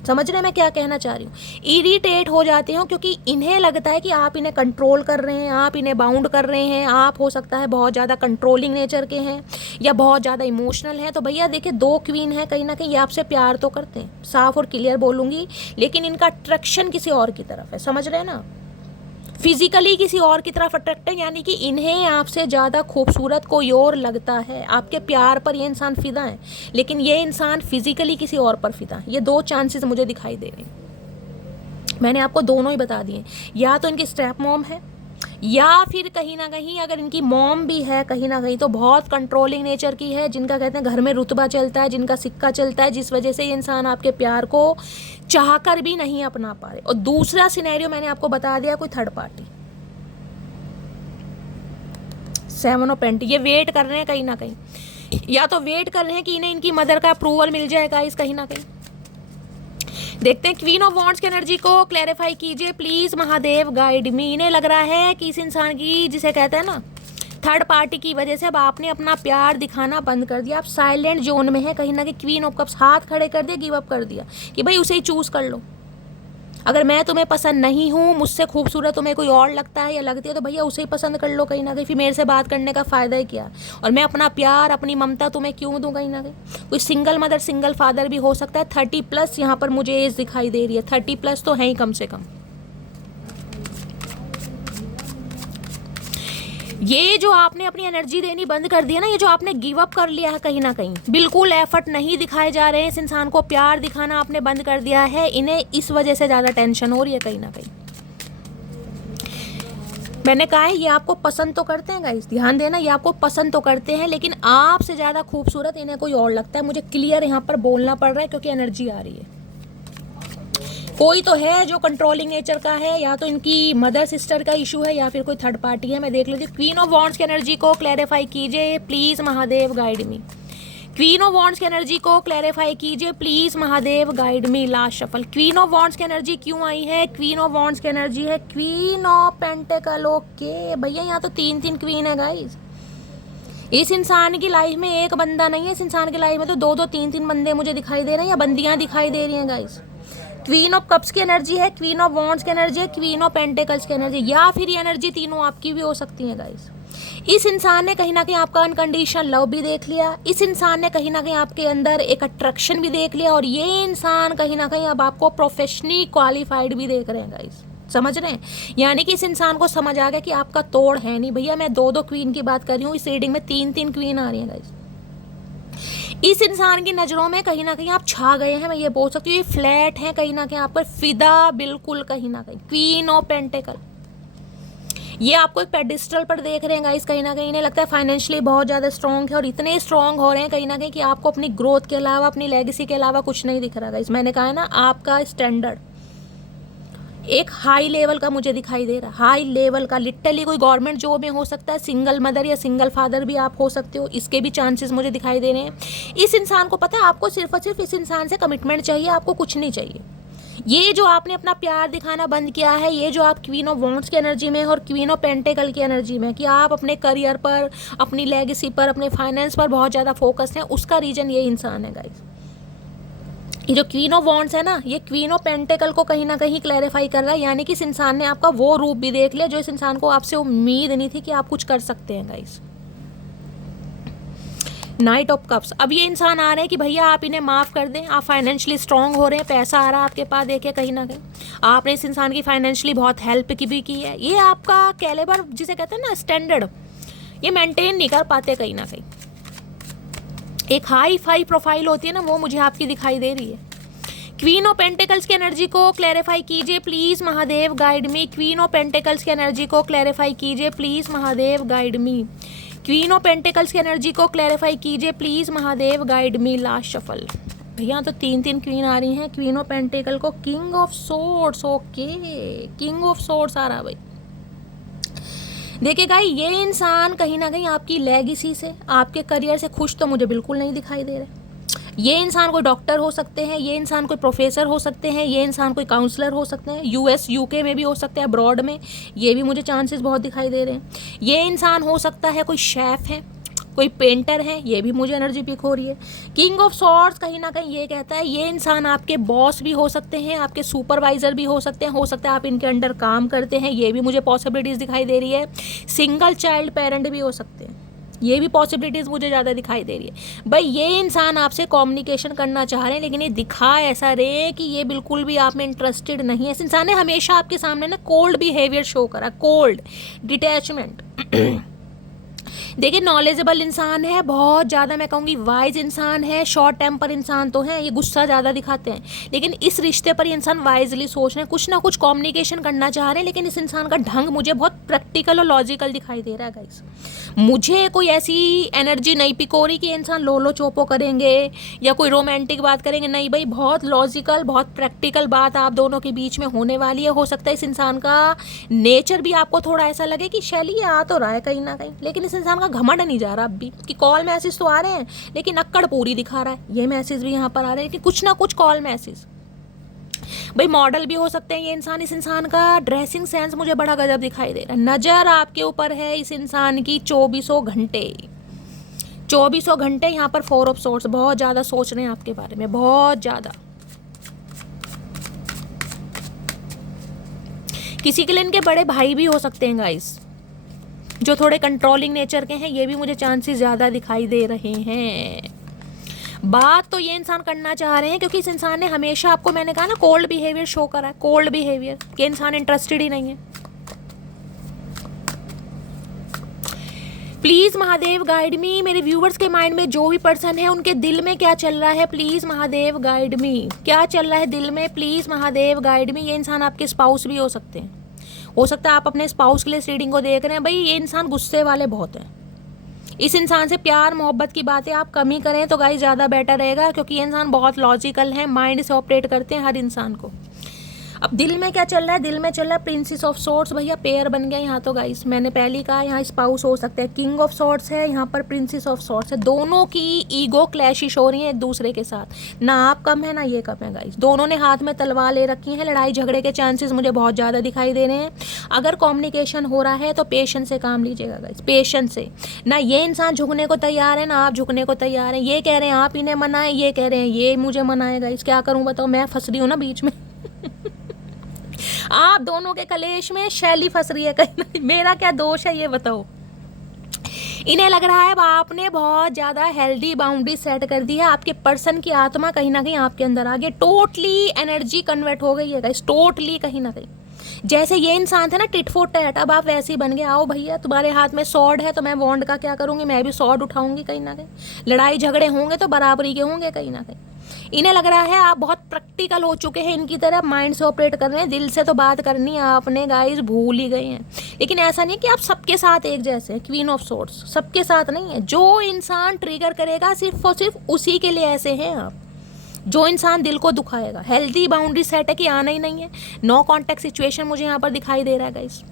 समझ रहे मैं क्या कहना चाह रही हूँ? इरिटेट हो जाते हो क्योंकि इन्हें लगता है कि आप इन्हें कंट्रोल कर रहे हैं, आप इन्हें बाउंड कर रहे हैं, आप हो सकता है बहुत ज़्यादा कंट्रोलिंग नेचर के हैं या बहुत ज़्यादा इमोशनल हैं। तो भैया देखिए 2 क्वीन है कहीं ना कहीं, ये आपसे प्यार तो करते हैं, साफ और क्लियर बोलूँगी, लेकिन इनका अट्रैक्शन किसी और की तरफ है। समझ रहे हैं ना? फिजिकली किसी और की तरफ अट्रैक्ट है, यानी कि इन्हें आपसे ज़्यादा खूबसूरत कोई और लगता है। आपके प्यार पर ये इंसान फिदा है लेकिन ये इंसान फिजिकली किसी और पर फिदा है। ये 2 चांसेस मुझे दिखाई दे रहे हैं, मैंने आपको दोनों ही बता दिए। या तो इनकी स्टेप मॉम है या फिर कहीं ना कहीं अगर इनकी मॉम भी है कहीं ना कहीं तो बहुत कंट्रोलिंग नेचर की है, जिनका कहते हैं घर में रुतबा चलता है, जिनका सिक्का चलता है, जिस वजह से ये इंसान आपके प्यार को चाहकर भी नहीं अपना पा रहे। और दूसरा सिनेरियो मैंने आपको बता दिया, कोई थर्ड पार्टी, 7 ऑफ पेंट, ये वेट कर रहे हैं कहीं ना कहीं, या तो वेट कर रहे हैं कि इन्हें इनकी मदर का अप्रूवल मिल जाएगा इस कहीं ना कहीं। देखते हैं क्वीन ऑफ वॉन्ड्स की एनर्जी को क्लैरिफाई कीजिए प्लीज महादेव, गाइड मी। इन्हें लग रहा है कि इस इंसान की जिसे कहते हैं ना थर्ड पार्टी की वजह से अब आपने अपना प्यार दिखाना बंद कर दिया, आप साइलेंट जोन में है कहीं ना कहीं। क्वीन ऑफ कप्स, हाथ खड़े कर दिए, गिव अप कर दिया कि भाई उसे ही चूज कर लो। अगर मैं तुम्हें पसंद नहीं हूँ, मुझसे खूबसूरत तुम्हें कोई और लगता है या लगती है तो भैया उसे ही पसंद कर लो कहीं ना कहीं, फिर मेरे से बात करने का फ़ायदा ही क्या। और मैं अपना प्यार अपनी ममता तुम्हें क्यों दूँ कहीं ना कहीं। कोई सिंगल मदर सिंगल फादर भी हो सकता है, 30+ यहाँ पर मुझे एज दिखाई दे रही है, 30+ तो है ही कम से कम। ये जो आपने अपनी एनर्जी देनी बंद कर दी है ना, ये जो आपने गिव अप कर लिया है कहीं ना कहीं, बिल्कुल एफर्ट नहीं दिखाए जा रहे हैं, इस इंसान को प्यार दिखाना आपने बंद कर दिया है, इन्हें इस वजह से ज़्यादा टेंशन हो रही है कहीं ना कहीं। मैंने कहा है ये आपको पसंद तो करते हैं गाइस, ध्यान देना, ये आपको पसंद तो करते हैं लेकिन आपसे ज़्यादा खूबसूरत इन्हें कोई और लगता है। मुझे क्लियर यहाँ पर बोलना पड़ रहा है क्योंकि एनर्जी आ रही है। कोई तो है जो कंट्रोलिंग नेचर का है, या तो इनकी मदर सिस्टर का इशू है या फिर कोई थर्ड पार्टी है। मैं देख लेती हूँ। क्वीन ऑफ वॉन्ड्स की एनर्जी को क्लैरिफाई कीजिए please Mahadev, guide me. Queen of wands की एनर्जी को क्लैरिफाई कीजिए please Mahadev, guide me. Last shuffle. Queen of wands की एनर्जी क्यों आई है? क्वीन ऑफ वॉन्ड्स की एनर्जी है क्वीन ऑफ पेंटिकल। ओके भैया यहाँ तो 3 क्वीन है गाइज। इस इंसान की लाइफ में एक बंदा नहीं है, इस इंसान की लाइफ में तो 2 3 बंदे मुझे दिखाई दे रहे हैं या बंदियां दिखाई दे रही हैं गाइज। क्वीन ऑफ कप्स की एनर्जी है, क्वीन ऑफ वॉन्ड्स की एनर्जी है, क्वीन ऑफ पेंटिकल्स की एनर्जी, या फिर ये एनर्जी तीनों आपकी भी हो सकती है गाइस। इस इंसान ने कहीं ना कहीं आपका अनकंडीशनल लव भी देख लिया, इस इंसान ने कहीं ना कहीं आपके अंदर एक अट्रैक्शन भी देख लिया, और ये इंसान कहीं ना कहीं अब आपको प्रोफेशनली क्वालिफाइड भी देख रहे हैं गाइस। समझ रहे हैं? यानी कि इस इंसान को समझ आ गया कि आपका तोड़ है नहीं भैया। मैं 2 क्वीन की बात कर रही हूँ, इस रीडिंग में 3 क्वीन आ रही है गाइस। इस इंसान की नज़रों में कहीं ना कहीं आप छा गए हैं, मैं ये बोल सकती हूँ। ये फ्लैट है कहीं ना कहीं आप पर फिदा, बिल्कुल कहीं ना कहीं। क्वीन ऑफ पेंटिकल, ये आपको एक पेडिस्टल पर देख रहे हैं गाइस। कहीं ना कहीं इन्हें लगता है फाइनेंशियली बहुत ज़्यादा स्ट्रॉन्ग है, और इतने स्ट्रॉन्ग हो रहे हैं कहीं ना कहीं कि आपको अपनी ग्रोथ के अलावा, अपनी लेगेसी के अलावा कुछ नहीं दिख रहा गाइस। मैंने कहा है ना, आपका स्टैंडर्ड एक हाई लेवल का मुझे दिखाई दे रहा है, हाई लेवल का। लिटरली कोई गवर्नमेंट जॉब में हो सकता है, सिंगल मदर या सिंगल फादर भी आप हो सकते हो, इसके भी चांसेस मुझे दिखाई दे रहे हैं। इस इंसान को पता है आपको सिर्फ और सिर्फ इस इंसान से कमिटमेंट चाहिए, आपको कुछ नहीं चाहिए। ये जो आपने अपना प्यार दिखाना बंद किया है, ये जो आप क्वीन ऑफ वॉन्ड्स की एनर्जी में और क्वीन ऑफ पेंटिकल की एनर्जी में, कि आप अपने करियर पर, अपनी लेगेसी पर, अपने फाइनेंस पर बहुत ज़्यादा फोकस हैं, उसका रीजन ये इंसान है गाइस। ये जो क्वीन ऑफ वॉन्ड्स है ना, ये क्वीन ऑफ पेंटिकल को कहीं ना कहीं क्लैरिफाई कर रहा है, यानी कि इस इंसान ने आपका वो रूप भी देख लिया जो इस इंसान को आपसे उम्मीद नहीं थी कि आप कुछ कर सकते हैं गाइस। नाइट ऑफ कप्स, अब ये इंसान आ रहे हैं कि भैया आप इन्हें माफ़ कर दें, आप फाइनेंशियली स्ट्रांग हो रहे हैं, पैसा आ रहा है आपके पास, देखिए कहीं ना कहीं आपने इस इंसान की फाइनेंशियली बहुत हेल्प की भी की है। ये आपका कैलिबर जिसे कहते हैं ना स्टैंडर्ड, ये मेंटेन नहीं कर पाते कहीं ना कहीं। एक हाई फाई प्रोफाइल होती है ना, वो मुझे आपकी दिखाई दे रही है। क्वीन ऑफ पेंटिकल्स की एनर्जी को क्लैरिफाई कीजिए please Mahadev guide me. Queen of pentacles की एनर्जी को क्लैरिफाई कीजिए please Mahadev guide me. Queen of pentacles की एनर्जी को क्लैरिफाई कीजिए please Mahadev guide me. Last shuffle भैया, तो 3 क्वीन आ रही हैं। क्वीन ऑफ पेंटिकल को king of swords, okay king of swords आ रहा भाई। देखिए गाइस, ये इंसान कहीं ना कहीं आपकी लेगेसी से, आपके करियर से खुश तो मुझे बिल्कुल नहीं दिखाई दे रहे। ये इंसान कोई डॉक्टर हो सकते हैं, ये इंसान कोई प्रोफेसर हो सकते हैं, ये इंसान कोई काउंसलर हो सकते हैं, यूएस यूके में भी हो सकते हैं, अब्रॉड में, ये भी मुझे चांसेस बहुत दिखाई दे रहे हैं। ये इंसान हो सकता है कोई शेफ़ है, कोई पेंटर है, ये भी मुझे एनर्जी पिक हो रही है। किंग ऑफ सॉर्ड्स कहीं ना कहीं ये कहता है ये इंसान आपके बॉस भी हो सकते हैं, आपके सुपरवाइजर भी हो सकते हैं, हो सकता है आप इनके अंडर काम करते हैं, ये भी मुझे पॉसिबिलिटीज़ दिखाई दे रही है। सिंगल चाइल्ड पेरेंट भी हो सकते हैं, ये भी पॉसिबिलिटीज़ मुझे ज़्यादा दिखाई दे रही है। भाई ये इंसान आपसे कम्युनिकेशन करना चाह रहे हैं, लेकिन ये दिखा ऐसा रहे कि ये बिल्कुल भी आप में इंटरेस्टेड नहीं है। इस इंसान ने हमेशा आपके सामने ना कोल्ड बिहेवियर शो करा, कोल्ड डिटैचमेंट। देखिए नॉलेजेबल इंसान है, बहुत ज़्यादा मैं कहूँगी वाइज इंसान है, शॉर्ट टेम्पर इंसान तो है, ये गुस्सा ज़्यादा दिखाते हैं, लेकिन इस रिश्ते पर ये इंसान वाइजली सोच रहे हैं, कुछ ना कुछ कम्युनिकेशन करना चाह रहे हैं, लेकिन इस इंसान का ढंग मुझे बहुत प्रैक्टिकल और लॉजिकल दिखाई दे रहा है गाइस। मुझे कोई ऐसी एनर्जी नहीं पिक हो रही कि इंसान लोलो चोपो करेंगे या कोई रोमांटिक बात करेंगे, नहीं भाई, बहुत लॉजिकल, बहुत प्रैक्टिकल बात आप दोनों के बीच में होने वाली है। हो सकता है इस इंसान का नेचर भी आपको थोड़ा ऐसा लगे कि शैली ये आ तो रहा है कहीं ना कहीं, लेकिन इस इंसान का घमंड नहीं जा रहा अब भी, कि कॉल मैसेज तो आ रहे हैं लेकिन अक्कड़ पूरी दिखा रहा है। ये मैसेज भी यहाँ पर आ रहे हैं कि कुछ ना कुछ कॉल मैसेज। भाई मॉडल भी हो सकते हैं ये इंसान। इस इंसान का ड्रेसिंग सेंस मुझे बड़ा गजब दिखाई दे रहा है। नज़र आपके ऊपर है इस इंसान की 2400 घंटे, 2400 घंटे यहाँ पर 4 ऑफ सोर्स, बहुत ज़्यादा सोच रहे हैं आपके बारे में, बहुत ज़्यादा। किसी के लिए इनके बड़े भाई भी हो सकते हैं गाइस, जो थोड़े कंट्रोलिंग नेचर के हैं, ये भी मुझे चांसेस ज़्यादा दिखाई दे रहे हैं। बात तो ये इंसान करना चाह रहे हैं क्योंकि इस इंसान ने हमेशा आपको, मैंने कहा ना, कोल्ड बिहेवियर शो करा है, कोल्ड बिहेवियर, कि इंसान इंटरेस्टेड ही नहीं है। प्लीज़ महादेव गाइड मी। मेरे व्यूवर्स के माइंड में जो भी पर्सन है उनके दिल में क्या चल रहा है, प्लीज़ महादेव गाइड मी। क्या चल रहा है दिल में, प्लीज़ महादेव गाइड मी। ये इंसान आपके स्पाउस भी हो सकते हैं, हो सकता है आप अपने स्पाउस के लिए रीडिंग को देख रहे हैं। भाई ये इंसान गुस्से वाले बहुत हैं, इस इंसान से प्यार मोहब्बत की बातें आप कम ही करें तो गाइस ज़्यादा बेटर रहेगा, क्योंकि ये इंसान बहुत लॉजिकल है, माइंड से ऑपरेट करते हैं हर इंसान को। अब दिल में क्या चल रहा है, दिल में चल रहा है प्रिंसेस ऑफ सॉर्ड्स। भैया पेयर बन गया यहाँ तो गाइस, मैंने पहले ही कहा यहाँ स्पाउस हो सकता है, किंग ऑफ सॉर्ड्स है, यहाँ पर प्रिंसेस ऑफ सॉर्ड्स है। दोनों की ईगो क्लैशिश हो रही है एक दूसरे के साथ, ना आप कम है ना ये कम है गाइस। दोनों ने हाथ में तलवार ले रखी है, लड़ाई झगड़े के चांसेस मुझे बहुत ज़्यादा दिखाई दे रहे हैं। अगर कम्युनिकेशन हो रहा है तो पेशेंस से काम लीजिएगा गाइस, पेशेंस से। ना ये इंसान झुकने को तैयार है ना आप झुकने को तैयार हैं। ये कह रहे हैं आप इन्हें मनाएं, ये कह रहे हैं ये मुझे मनाए गाइस। क्या करूँ बताओ, मैं फंस रही हूँ ना बीच में। आप दोनों के कलेश में शैली फंस रही है कहीं, मेरा क्या दोष है ये बताओ। इन्हें लग रहा है अब आपने बहुत ज़्यादा हेल्दी बाउंड्री सेट कर दी है, आपके पर्सन की आत्मा कहीं ना कहीं आपके अंदर आ गई, टोटली एनर्जी कन्वर्ट हो गई है गाइस, टोटली कहीं ना कहीं। जैसे ये इंसान थे ना टिट फॉर टैट, अब आप वैसे ही बन गए। आओ भैया, तुम्हारे हाथ में सॉर्ड है तो मैं वॉन्ड का क्या करूँगी, मैं भी सॉर्ड उठाऊंगी कहीं ना कहीं। लड़ाई झगड़े होंगे तो बराबरी के होंगे कहीं ना कहीं। इन्हें लग रहा है आप बहुत प्रैक्टिकल हो चुके हैं, इनकी तरह माइंड से ऑपरेट कर रहे हैं, दिल से तो बात करनी आपने गाइस भूल ही गए हैं। लेकिन ऐसा नहीं कि आप सबके साथ एक जैसे हैं, क्वीन ऑफ सोर्ड्स सबके साथ नहीं है। जो इंसान ट्रिगर करेगा सिर्फ और सिर्फ उसी के लिए ऐसे हैं आप, जो इंसान दिल को दुखाएगा। हेल्दी बाउंड्री सेट है कि आना ही नहीं है। नो कॉन्टैक्ट सिचुएशन मुझे यहाँ पर दिखाई दे रहा है गाइस।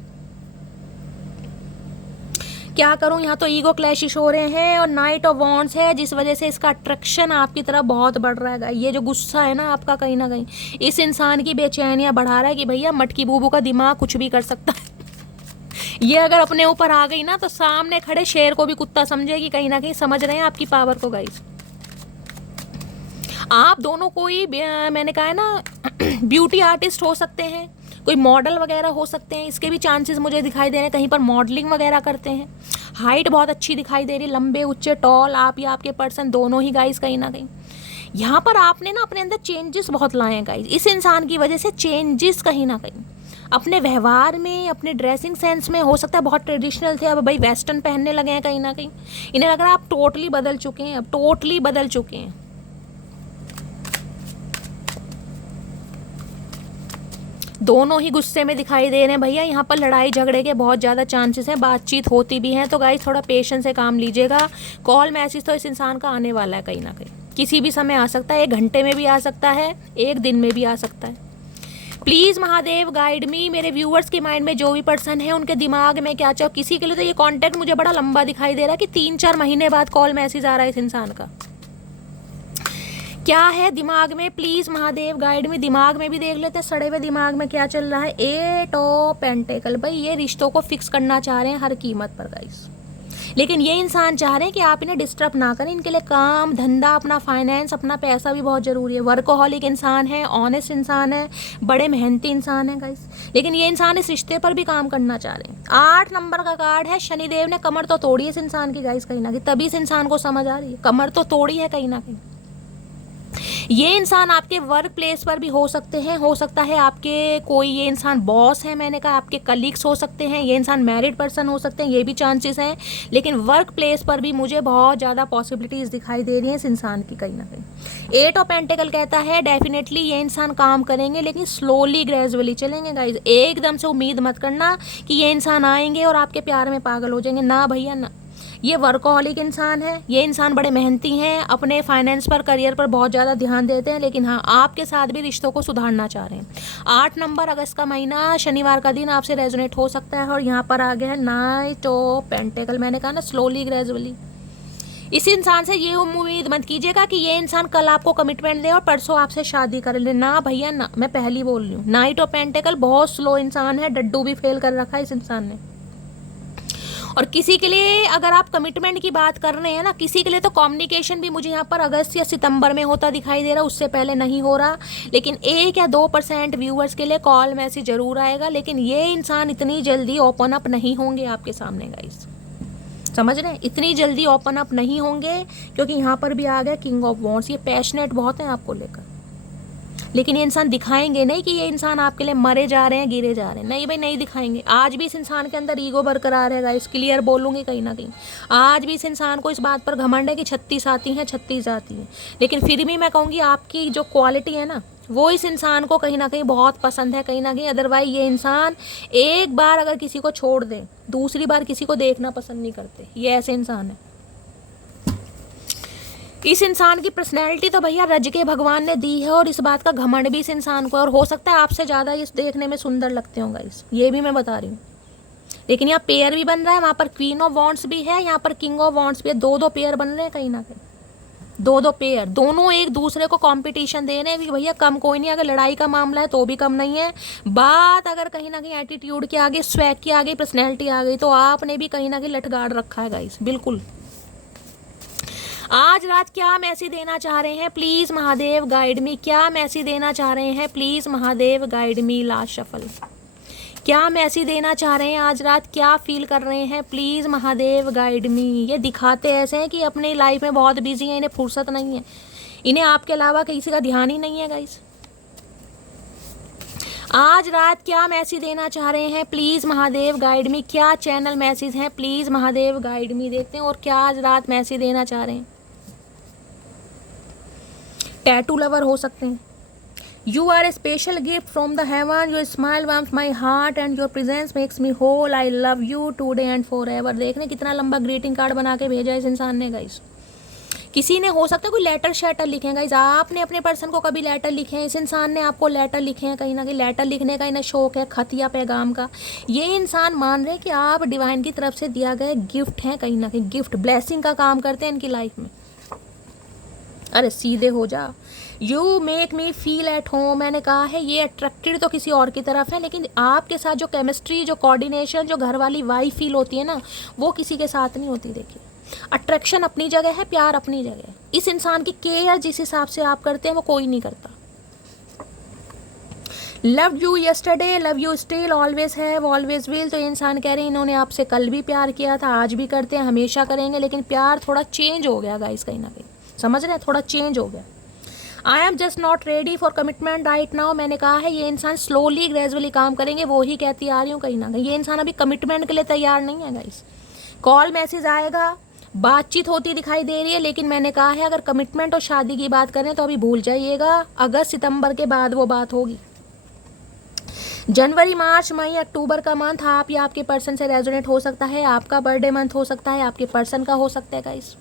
क्या करूं, यहाँ तो ईगो क्लैशिश हो रहे हैं और नाइट ऑफ वॉन्ड्स है, जिस वजह से इसका अट्रैक्शन आपकी तरफ बहुत बढ़ रहा है। ये जो गुस्सा है ना आपका कहीं ना कहीं इस इंसान की बेचैनियाँ बढ़ा रहा है कि भैया मटकी बूबू का दिमाग कुछ भी कर सकता है। ये अगर अपने ऊपर आ गई ना तो सामने खड़े शेर को भी कुत्ता समझेगी कहीं ना कहीं। समझ रहे हैं आपकी पावर को गाइस। आप दोनों कोई मैंने कहा है ना ब्यूटी आर्टिस्ट हो सकते हैं, कोई मॉडल वगैरह हो सकते हैं, इसके भी चांसेस मुझे दिखाई दे रहे हैं। कहीं पर मॉडलिंग वगैरह करते हैं। हाइट बहुत अच्छी दिखाई दे रही, लंबे ऊंचे टॉल, आप या आपके पर्सन दोनों ही गाइस कहीं ना कहीं यहाँ पर आपने ना अपने अंदर चेंजेस बहुत लाए हैं गाइस। इस इंसान की वजह से चेंजेस कहीं ना कहीं अपने व्यवहार में, अपने ड्रेसिंग सेंस में, हो सकता है बहुत ट्रेडिशनल थे, अब भाई वेस्टर्न पहनने लगे हैं कहीं ना कहीं। इन्हें लग रहा है आप टोटली बदल चुके हैं, अब टोटली बदल चुके हैं। दोनों ही गुस्से में दिखाई दे रहे हैं भैया। यहाँ पर लड़ाई झगड़े के बहुत ज़्यादा चांसेस हैं, बातचीत होती भी हैं। तो गाइस थोड़ा पेशेंस से काम लीजिएगा। कॉल मैसेज तो इस इंसान का आने वाला है कहीं ना कहीं, किसी भी समय आ सकता है, 1 घंटे में भी आ सकता है, 1 दिन में भी आ सकता है। प्लीज़ महादेव गाइड मी। मेरे व्यूअर्स के माइंड में जो भी पर्सन है उनके दिमाग में क्या चाहे। किसी के लिए तो ये कॉन्टैक्ट मुझे बड़ा लंबा दिखाई दे रहा है कि 3-4 महीने बाद कॉल मैसेज आ रहा है इस इंसान का। क्या है दिमाग में, प्लीज़ महादेव गाइड में। दिमाग में भी देख लेते हैं, सड़े हुए दिमाग में क्या चल रहा है। 8 ऑफ पेंटिकल, भाई ये रिश्तों को फिक्स करना चाह रहे हैं हर कीमत पर गाइस। लेकिन ये इंसान चाह रहे हैं कि आप इन्हें डिस्टर्ब ना करें। इनके लिए काम धंधा, अपना फाइनेंस, अपना पैसा भी बहुत ज़रूरी है। वर्कोहॉलिक इंसान है, ऑनेस्ट इंसान है, बड़े मेहनती इंसान है गाइस। लेकिन ये इंसान इस रिश्ते पर भी काम करना चाह रहे हैं। 8 नंबर का कार्ड है। शनिदेव ने कमर तो तोड़ी है इस इंसान की गाइस कहीं ना कहीं, तभी इस इंसान को समझ आ रही है, कमर तो तोड़ी है कहीं ना कहीं। ये इंसान आपके वर्क प्लेस पर भी हो सकते हैं, हो सकता है आपके कोई ये इंसान बॉस है, मैंने कहा आपके कलीग्स हो सकते हैं, ये इंसान मैरिड पर्सन हो सकते हैं, ये भी चांसेस हैं। लेकिन वर्क प्लेस पर भी मुझे बहुत ज़्यादा पॉसिबिलिटीज़ दिखाई दे रही हैं इस इंसान की कहीं ना कहीं। 8 ऑफ पेंटिकल कहता है डेफिनेटली ये इंसान काम करेंगे, लेकिन स्लोली ग्रेजुअली चलेंगे गाइज। एकदम से उम्मीद मत करना कि ये इंसान आएंगे और आपके प्यार में पागल हो जाएंगे, ना भैया ना। ये वर्कहॉलिक इंसान है, ये इंसान बड़े मेहनती हैं, अपने फाइनेंस पर, करियर पर बहुत ज़्यादा ध्यान देते हैं। लेकिन हाँ, आपके साथ भी रिश्तों को सुधारना चाह रहे हैं। 8 नंबर अगस्त का महीना, शनिवार का दिन आपसे रेजोनेट हो सकता है। और यहाँ पर आ गया है नाइट ऑफ पेंटिकल। मैंने कहा ना स्लोली ग्रेजुअली। इस इंसान से ये उम्मीद मत कीजिएगा कि ये इंसान कल आपको कमिटमेंट दे और परसों आपसे शादी कर ले, ना भैया ना। मैं पहली बोल रही हूँ, नाइट ऑफ पेंटिकल बहुत स्लो इंसान है, डड्डू भी फेल कर रखा है इस इंसान ने। और किसी के लिए अगर आप कमिटमेंट की बात कर रहे हैं ना, किसी के लिए तो कम्युनिकेशन भी मुझे यहाँ पर अगस्त या सितंबर में होता दिखाई दे रहा, उससे पहले नहीं हो रहा। लेकिन 1 या 2% व्यूअर्स के लिए कॉल मैसेज जरूर आएगा। लेकिन ये इंसान इतनी जल्दी ओपन अप नहीं होंगे आपके सामने गाइस, समझ रहे हैं, इतनी जल्दी ओपन अप नहीं होंगे। क्योंकि यहाँ पर भी आ गया किंग ऑफ वॉन्ड्स। ये पैशनेट बहुत है आपको लेकर, लेकिन ये इंसान दिखाएंगे नहीं कि ये इंसान आपके लिए मरे जा रहे हैं, गिरे जा रहे हैं। नहीं भाई, नहीं दिखाएंगे। आज भी इस इंसान के अंदर ईगो बरकरार है गाइस, क्लियर बोलूँगी कहीं ना कहीं। आज भी इस इंसान को इस बात पर घमंड है कि 36 आती हैं, 36 आती हैं। लेकिन फिर भी मैं कहूँगी आपकी जो क्वालिटी है ना, वो इस इंसान को कहीं ना कहीं बहुत पसंद है कहीं ना कहीं। अदरवाइज ये इंसान एक बार अगर किसी को छोड़ दे, दूसरी बार किसी को देखना पसंद नहीं करते। ये ऐसे इंसान है। इस इंसान की पर्सनैलिटी तो भैया रज के भगवान ने दी है, और इस बात का घमंड भी इस इंसान को। और हो सकता है आपसे ज़्यादा इस देखने में सुंदर लगते होंगे इस, ये भी मैं बता रही हूँ। लेकिन यहाँ पेयर भी बन रहा है, वहाँ पर क्वीन ऑफ वॉन्ड्स भी है, यहाँ पर किंग ऑफ वॉन्ड्स भी है। 2-2 पेयर बन रहे हैं कहीं ना कहीं, 2-2 पेयर। दोनों एक दूसरे को कंपटीशन दे रहे हैं कि भैया कम कोई नहीं। अगर लड़ाई का मामला है तो भी कम नहीं है। बात अगर कहीं ना कहीं एटीट्यूड के आगे, स्वैग की आगे, पर्सनैलिटी आ गई, तो आपने भी कहीं ना कहीं लठगाड़ रखा है गाइस, बिल्कुल। आज रात क्या मैसेज देना चाह रहे हैं, प्लीज़ महादेव गाइड मी। क्या मैसेज देना चाह रहे हैं, please Mahadev guide me. Last shuffle, क्या मैसेज देना चाह रहे हैं आज रात, क्या फील कर रहे हैं, प्लीज़ महादेव गाइड मी। ये दिखाते ऐसे हैं कि अपनी लाइफ में बहुत बिजी हैं, इन्हें फुर्सत नहीं है, इन्हें आपके अलावा किसी का ध्यान ही नहीं है गाइस। आज रात क्या मैसेज देना चाह रहे हैं, प्लीज़ महादेव गाइड मी। क्या चैनल मैसेज हैं, प्लीज़ महादेव गाइड मी। देखते हैं और क्या आज रात मैसेज देना चाह रहे हैं। टैटू लवर हो सकते हैं। You are a special gift from the heaven, your smile warms my heart and your presence makes me whole, I love you today and forever. देखने कितना लंबा ग्रीटिंग कार्ड बना के भेजा इस इंसान ने गाइस। किसी ने हो सकता है कोई लेटर शेटर लिखे हैं गाइस, आपने अपने पर्सन को कभी लेटर लिखे हैं, इस इंसान ने आपको लेटर लिखे हैं कहीं ना कहीं। लेटर लिखने का इन्हें शौक है, खत या पैगाम का। ये इंसान मान रहे हैं कि आप डिवाइन की तरफ से दिया गया गिफ्ट हैं कहीं ना कहीं, गिफ्ट ब्लेसिंग का काम करते हैं इनकी लाइफ में। अरे सीधे हो जा। You make me feel at home, मैंने कहा है ये अट्रैक्टेड तो किसी और की तरफ है, लेकिन आपके साथ जो केमिस्ट्री, जो कोऑर्डिनेशन, जो घर वाली वाइफ फील होती है ना, वो किसी के साथ नहीं होती। देखिए अट्रैक्शन अपनी जगह है, प्यार अपनी जगह है। इस इंसान की केयर जिस हिसाब से आप करते हैं वो कोई नहीं करता। Love you yesterday, love you still, always have, always will. तो ये इंसान कह रहे हैं इन्होंने आपसे कल भी प्यार किया था, आज भी करते हैं, हमेशा करेंगे, लेकिन प्यार थोड़ा चेंज हो गया गाइस, कहीं ना कहीं समझ रहे हैं, थोड़ा चेंज हो गया। I am just not ready for commitment right now. मैंने कहा है ये इंसान स्लोली ग्रेजुअली काम करेंगे, वो ही कहती आ रही हूँ कहीं ना कहीं। ये इंसान अभी कमिटमेंट के लिए तैयार नहीं है गाइस। कॉल मैसेज आएगा, बातचीत होती दिखाई दे रही है, लेकिन मैंने कहा है अगर कमिटमेंट और शादी की बात करें तो अभी भूल जाइएगा, अगस्त सितंबर के बाद वो बात होगी। जनवरी मार्च मई अक्टूबर का मंथ आप या आपके पर्सन से रेजोनेट हो सकता है, आपका बर्थडे मंथ हो सकता है, आपके पर्सन का हो सकता है guys.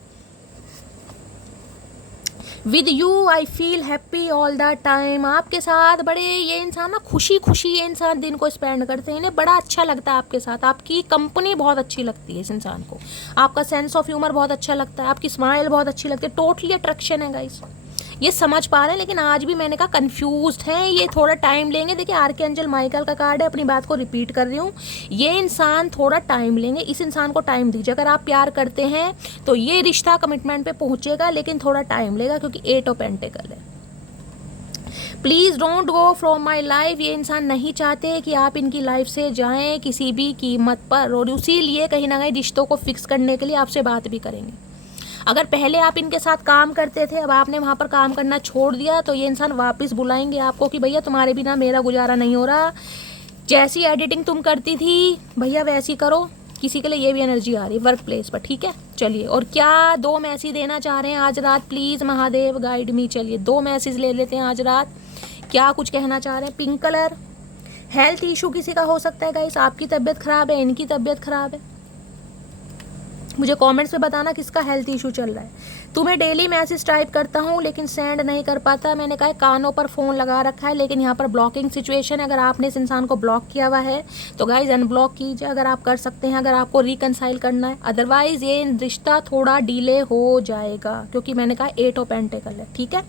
With you I feel happy all the time. आपके साथ बड़े ये इंसान ना खुशी खुशी ये इंसान दिन को स्पेंड करते हैं, इन्हें बड़ा अच्छा लगता है आपके साथ, आपकी कंपनी बहुत अच्छी लगती है इस इंसान को, आपका सेंस ऑफ ह्यूमर बहुत अच्छा लगता है, आपकी स्माइल बहुत अच्छी लगती है, टोटली अट्रैक्शन है गाइस। ये समझ पा रहे हैं, लेकिन आज भी मैंने कहा कंफ्यूज्ड हैं, ये थोड़ा टाइम लेंगे। देखिए आर्कएंजल माइकल का कार्ड है, अपनी बात को रिपीट कर रही हूँ, ये इंसान थोड़ा टाइम लेंगे, इस इंसान को टाइम दीजिए। अगर आप प्यार करते हैं तो ये रिश्ता कमिटमेंट पे पहुंचेगा, लेकिन थोड़ा टाइम लेगा, क्योंकि 8 ऑफ पेंटिकल है। Please don't go from my life. ये इंसान नहीं चाहते कि आप इनकी लाइफ से जाएं किसी भी कीमत पर, और इसीलिए कहीं ना कहीं रिश्तों को फिक्स करने के लिए आपसे बात भी करेंगे। अगर पहले आप इनके साथ काम करते थे, अब आपने वहाँ पर काम करना छोड़ दिया, तो ये इंसान वापस बुलाएंगे आपको कि भैया तुम्हारे बिना मेरा गुजारा नहीं हो रहा, जैसी एडिटिंग तुम करती थी भैया वैसी करो। किसी के लिए ये भी एनर्जी आ रही है वर्क प्लेस पर, ठीक है। चलिए, और क्या 2 मैसेज देना चाह रहे हैं आज रात, प्लीज़ महादेव गाइड मी। चलिए 2 मैसेज ले लेते हैं आज रात, क्या कुछ कहना चाह रहे हैं। पिंक कलर, हेल्थ इशू किसी का हो सकता है गाइस, आपकी तबीयत ख़राब है, इनकी तबीयत ख़राब है, मुझे कमेंट्स में बताना किसका हेल्थ इशू चल रहा है। तुम्हें डेली मैसेज टाइप करता हूँ लेकिन सेंड नहीं कर पाता। मैंने कहा कानों पर फ़ोन लगा रखा है, लेकिन यहाँ पर ब्लॉकिंग सिचुएशन है। अगर आपने इस इंसान को ब्लॉक किया हुआ है तो गाइज अनब्लॉक कीजिए, अगर आप कर सकते हैं, अगर आपको रिकनसाइल करना है। अदरवाइज़ ये रिश्ता थोड़ा डिले हो जाएगा, क्योंकि मैंने कहा 8 ऑफ पेंटिकल है, ठीक है।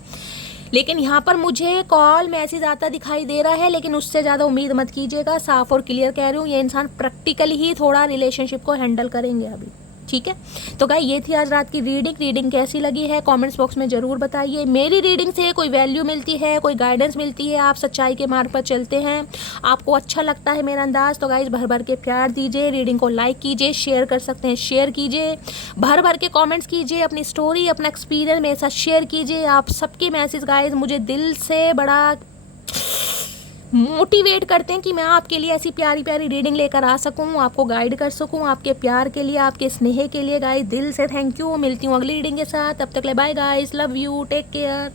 लेकिन यहाँ पर मुझे कॉल मैसेज आता दिखाई दे रहा है, लेकिन उससे ज़्यादा उम्मीद मत कीजिएगा, साफ और क्लियर कह रही हूँ। ये इंसान प्रैक्टिकली ही थोड़ा रिलेशनशिप को हैंडल करेंगे अभी, ठीक है। तो गाइस ये थी आज रात की रीडिंग कैसी लगी है कमेंट्स बॉक्स में ज़रूर बताइए। मेरी रीडिंग से कोई वैल्यू मिलती है, कोई गाइडेंस मिलती है, आप सच्चाई के मार्ग पर चलते हैं, आपको अच्छा लगता है मेरा अंदाज़, तो गाइस भर भर के प्यार दीजिए, रीडिंग को लाइक कीजिए, शेयर कर सकते हैं शेयर कीजिए, भर भर के कॉमेंट्स कीजिए, अपनी स्टोरी अपना एक्सपीरियंस मेरे साथ शेयर कीजिए। आप सबके मैसेज गाइस मुझे दिल से बड़ा मोटिवेट करते हैं कि मैं आपके लिए ऐसी प्यारी प्यारी रीडिंग लेकर आ सकूं, आपको गाइड कर सकूं। आपके प्यार के लिए, आपके स्नेह के लिए गाइस दिल से थैंक यू। मिलती हूँ अगली रीडिंग के साथ, तब तक ले bye guys, love you, take care.